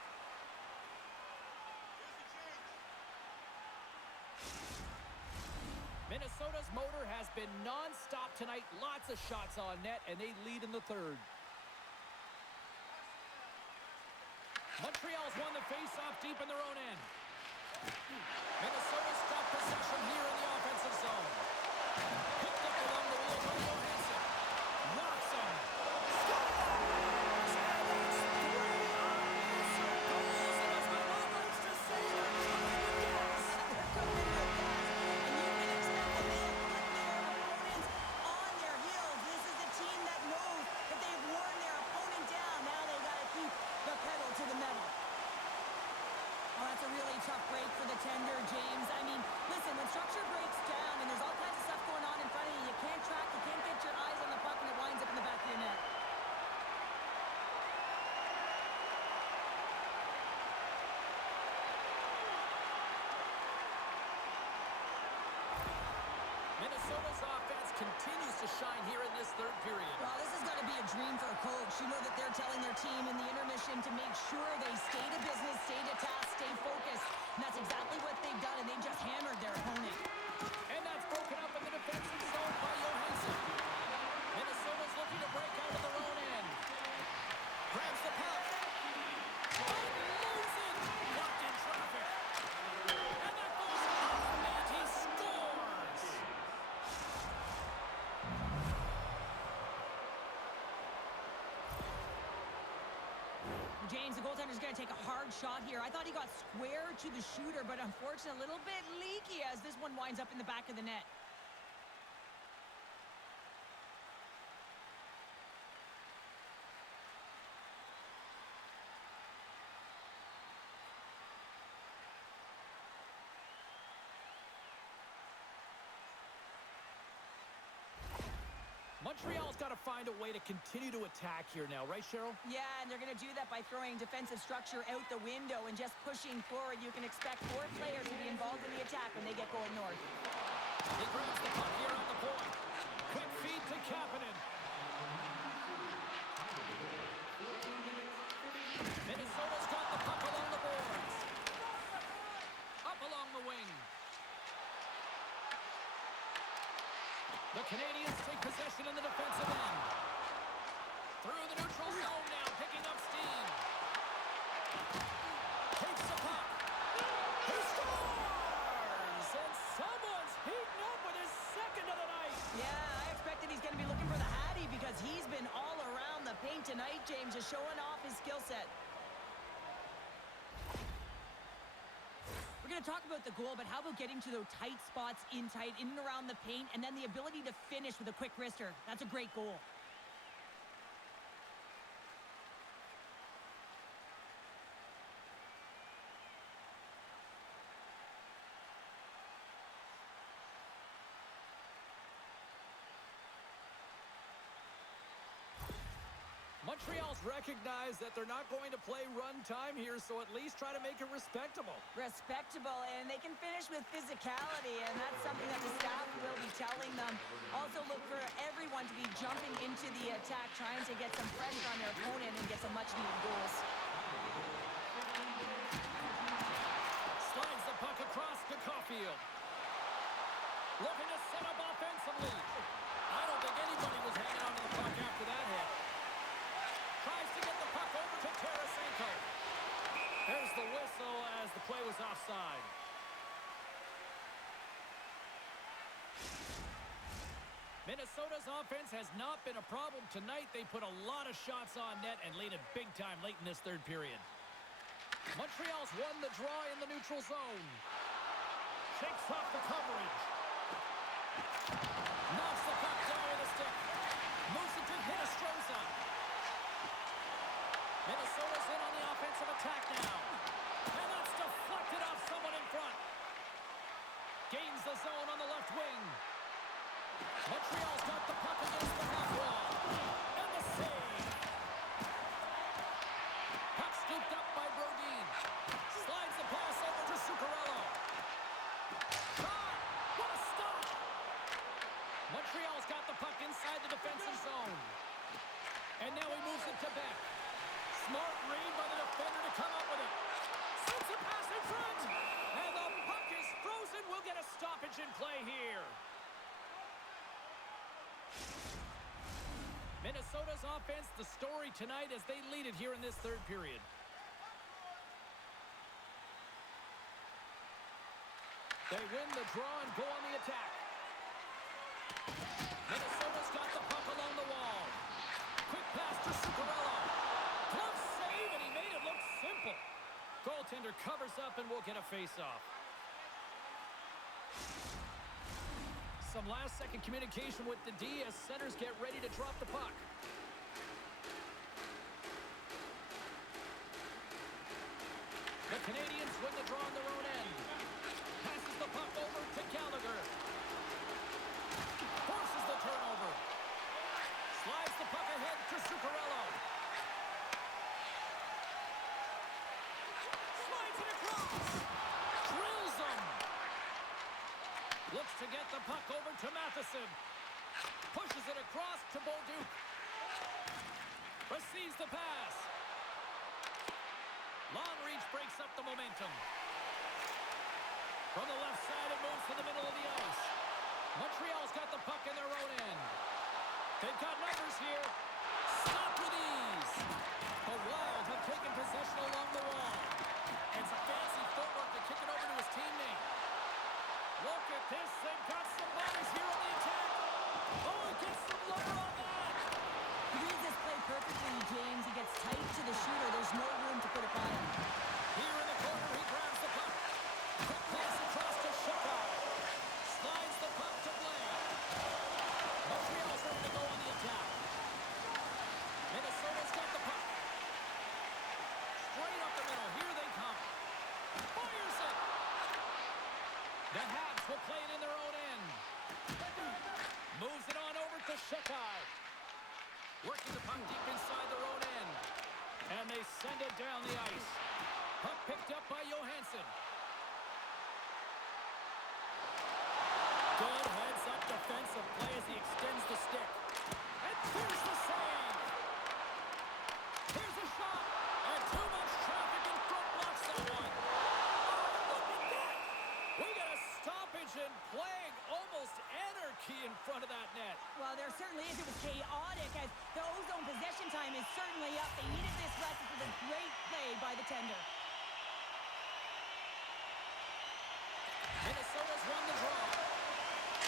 Minnesota's motor has been non-stop tonight. Lots of shots on net, and they lead in the third. Montreal's won the face-off deep in their own end. Minnesota's got possession here in the offensive zone. Picked up along the wheel by Johansson. Knocks him. Scores! And it's 3 unanswered goals, and it's been almost to say they're coming with gas. They're coming with gas, and you can expect that they have put their opponents on their heels. This is a team that knows that they've worn their opponent down. Now they got to keep the pedal to the metal. Oh, that's a really tough break for the tender, James. I mean, listen, when structure breaks down and there's all kinds of stuff going on in front of you, you can't track, you can't get your eyes on the puck, and it winds up in the back of your net. Minnesota's offense continues to shine here in this third period. Well, this has got to be a dream for a coach. You know that they're telling their team in the intermission to make sure they stay to business, stay to task, stay focused. And that's exactly what they've done, and they just hammered their opponent. And that's broken up in the defensive zone by Johansson. Minnesota's looking to break out of their own end. Grabs the puck. Loses it. Blocked in traffic. And that goes home, and he scores. James, the goaltender's going to take a hard shot here. I thought he got square to the shooter, but unfortunately a little bit leaky as this one winds up in the back of the net. Montreal's got to find a way to continue to attack here now, right, Cheryl? Yeah, and they're going to do that by throwing defensive structure out the window and just pushing forward. You can expect 4 players to be involved in the attack when they get going north. He grabs the puck here on the point. Quick feed to Kapanen. Minnesota's got the puck along the boards. Up along the wing. The Canadiens take possession in the defensive end. Through the neutral zone now, picking up steam. Takes the puck. He scores! And someone's heating up with his second of the night. Yeah, I expected he's going to be looking for the Hattie because he's been all around the paint tonight, James, just showing off his skill set. We're going to talk about the goal, but how about getting to those tight spots in and around the paint, and then the ability to finish with a quick wrister? That's a great goal. Montreal's recognized that they're not going to play run time here, so at least try to make it respectable. Respectable, and they can finish with physicality, and that's something that the staff will be telling them. Also look for everyone to be jumping into the attack, trying to get some pressure on their opponent and get some much-needed goals. Slides the puck across to Caulfield. Looking to set up offensively. I don't think anybody was hanging on to the puck after that hit. Tries to get the puck over to Tarasenko. There's the whistle as the play was offside. Minnesota's offense has not been a problem tonight. They put a lot of shots on net and lead it big time late in this third period. Montreal's won the draw in the neutral zone. Shakes off the coverage. Knocks the puck down with a stick. Moves it to Hinostroza. Minnesota's in on the offensive attack now. And that's deflected off someone in front. Gains the zone on the left wing. Montreal's got the puck against the half wall. And the save. Puck scooped up by Brodin. Slides the pass over to Zuccarello. Caught! What a stop! Montreal's got the puck inside the defensive zone. And now he moves it to Beck. Smart read by the defender to come up with it. Sends a pass in front. And the puck is frozen. We'll get a stoppage in play here. Minnesota's offense, the story tonight as they lead it here in this third period. They win the draw and go on the attack. Minnesota's got the puck along the wall. Quick pass to Zuccarello. Glove save, and he made it look simple. Goaltender covers up, and we'll get a face-off. Some last-second communication with the D as centers get ready to drop the puck. The Canadiens win the draw on their own end. Passes the puck over to Gallagher. Forces the turnover. Slides the puck ahead to Zuccarello. Slides it across. Drills him. Looks to get the puck over to Matheson. Pushes it across to Bolduc. Receives the pass. Long reach breaks up the momentum. From the left side, it moves to the middle of the ice. Montreal's got the puck in their own end. They've got numbers here. Stopped with ease. The Wild have taken possession along the wall. It's a fancy footwork to kick it over to his teammate. Look at this. They've got some bodies here on the attack. Oh, he gets some lumber on that. He reads this play perfectly, James. He gets tight to the shooter. There's no room to put it by him. Here in the corner, he grabs the puck. Quick pass across to Shepard. Slides the puck to Blake. Montreal's ready to go on the attack. Minnesota's got the puck. Straight up the middle. Here they come. Fires it. The Habs will play it in their own end. Moves it on over to Shepard. Working the puck deep inside their own end. And they send it down the ice. Puck picked up by Johansson. Good heads-up defensive play as he extends the stick. And here's the save. Here's a shot. And too much traffic in front blocks that one. Oh, look at that. We got a stoppage in play. Almost anarchy in front of that net. Well, there certainly is. It was chaotic as the ozone possession time is certainly up. They needed this rest. It was a great play by the tender. Minnesota's won the draw.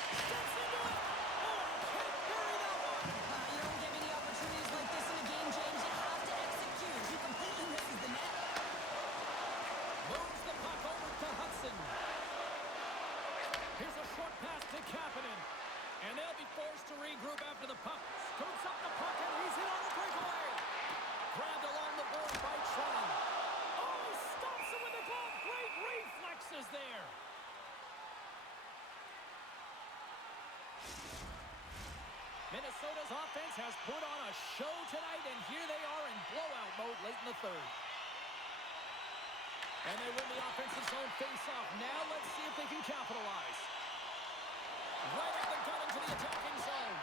Steps into it. Oh, can't bury that one. You don't get many opportunities like this in a game, James. You have to execute. He completely misses the net. Moves the puck over to Hudson. Here's a short pass to Kapanen. And they'll be forced to regroup after the puck. Scoops up the puck and he's in on the breakaway. Grabbed along the board by Trennan. Oh, he stops him with the glove. Great reflexes there. Minnesota's offense has put on a show tonight, and here they are in blowout mode late in the third. And they win the offensive zone face-off. Now let's see if they can capitalize. Right up the gut into the attacking zone.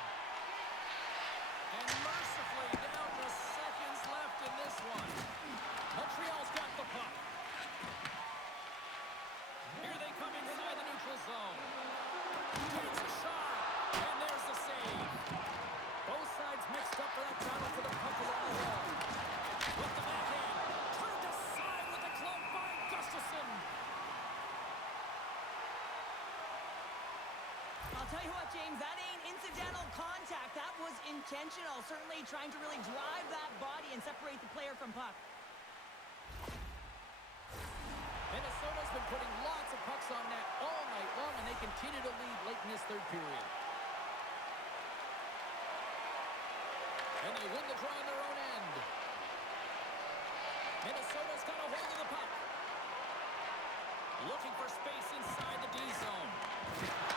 And mercifully down to seconds left in this one. Montreal's got the puck. Here they come inside the neutral zone. Here's a shot. And there's the save. Both sides mixed up for that battle for the puck along the wall. With the backhand. Turned aside with the glove by Gustafsson. I'll tell you what, James, that ain't insufficient. accidental contact. That was intentional. Certainly trying to really drive that body and separate the player from puck. Minnesota's been putting lots of pucks on net all night long, and they continue to lead late in this third period. And they win the draw on their own end. Minnesota's got a hold of the puck. Looking for space inside the D zone.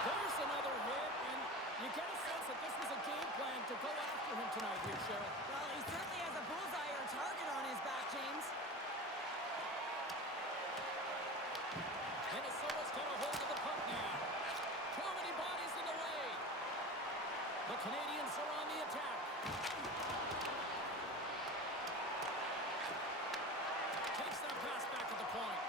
There's another hit, and you get a sense that this was a game plan to go after him tonight here, Cheryl. Well, he certainly has a bullseye or a target on his back, James. Minnesota's got a hold of the puck now. Too many bodies in the way. The Canadiens are on the attack. Takes that pass back at the point.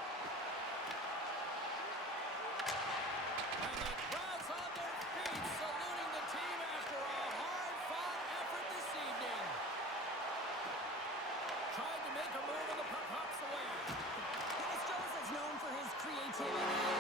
And the crowd's on their feet, saluting the team after a hard-fought effort this evening. Tried to make a move, and the puck hops away. Dennis Jones is known for his creativity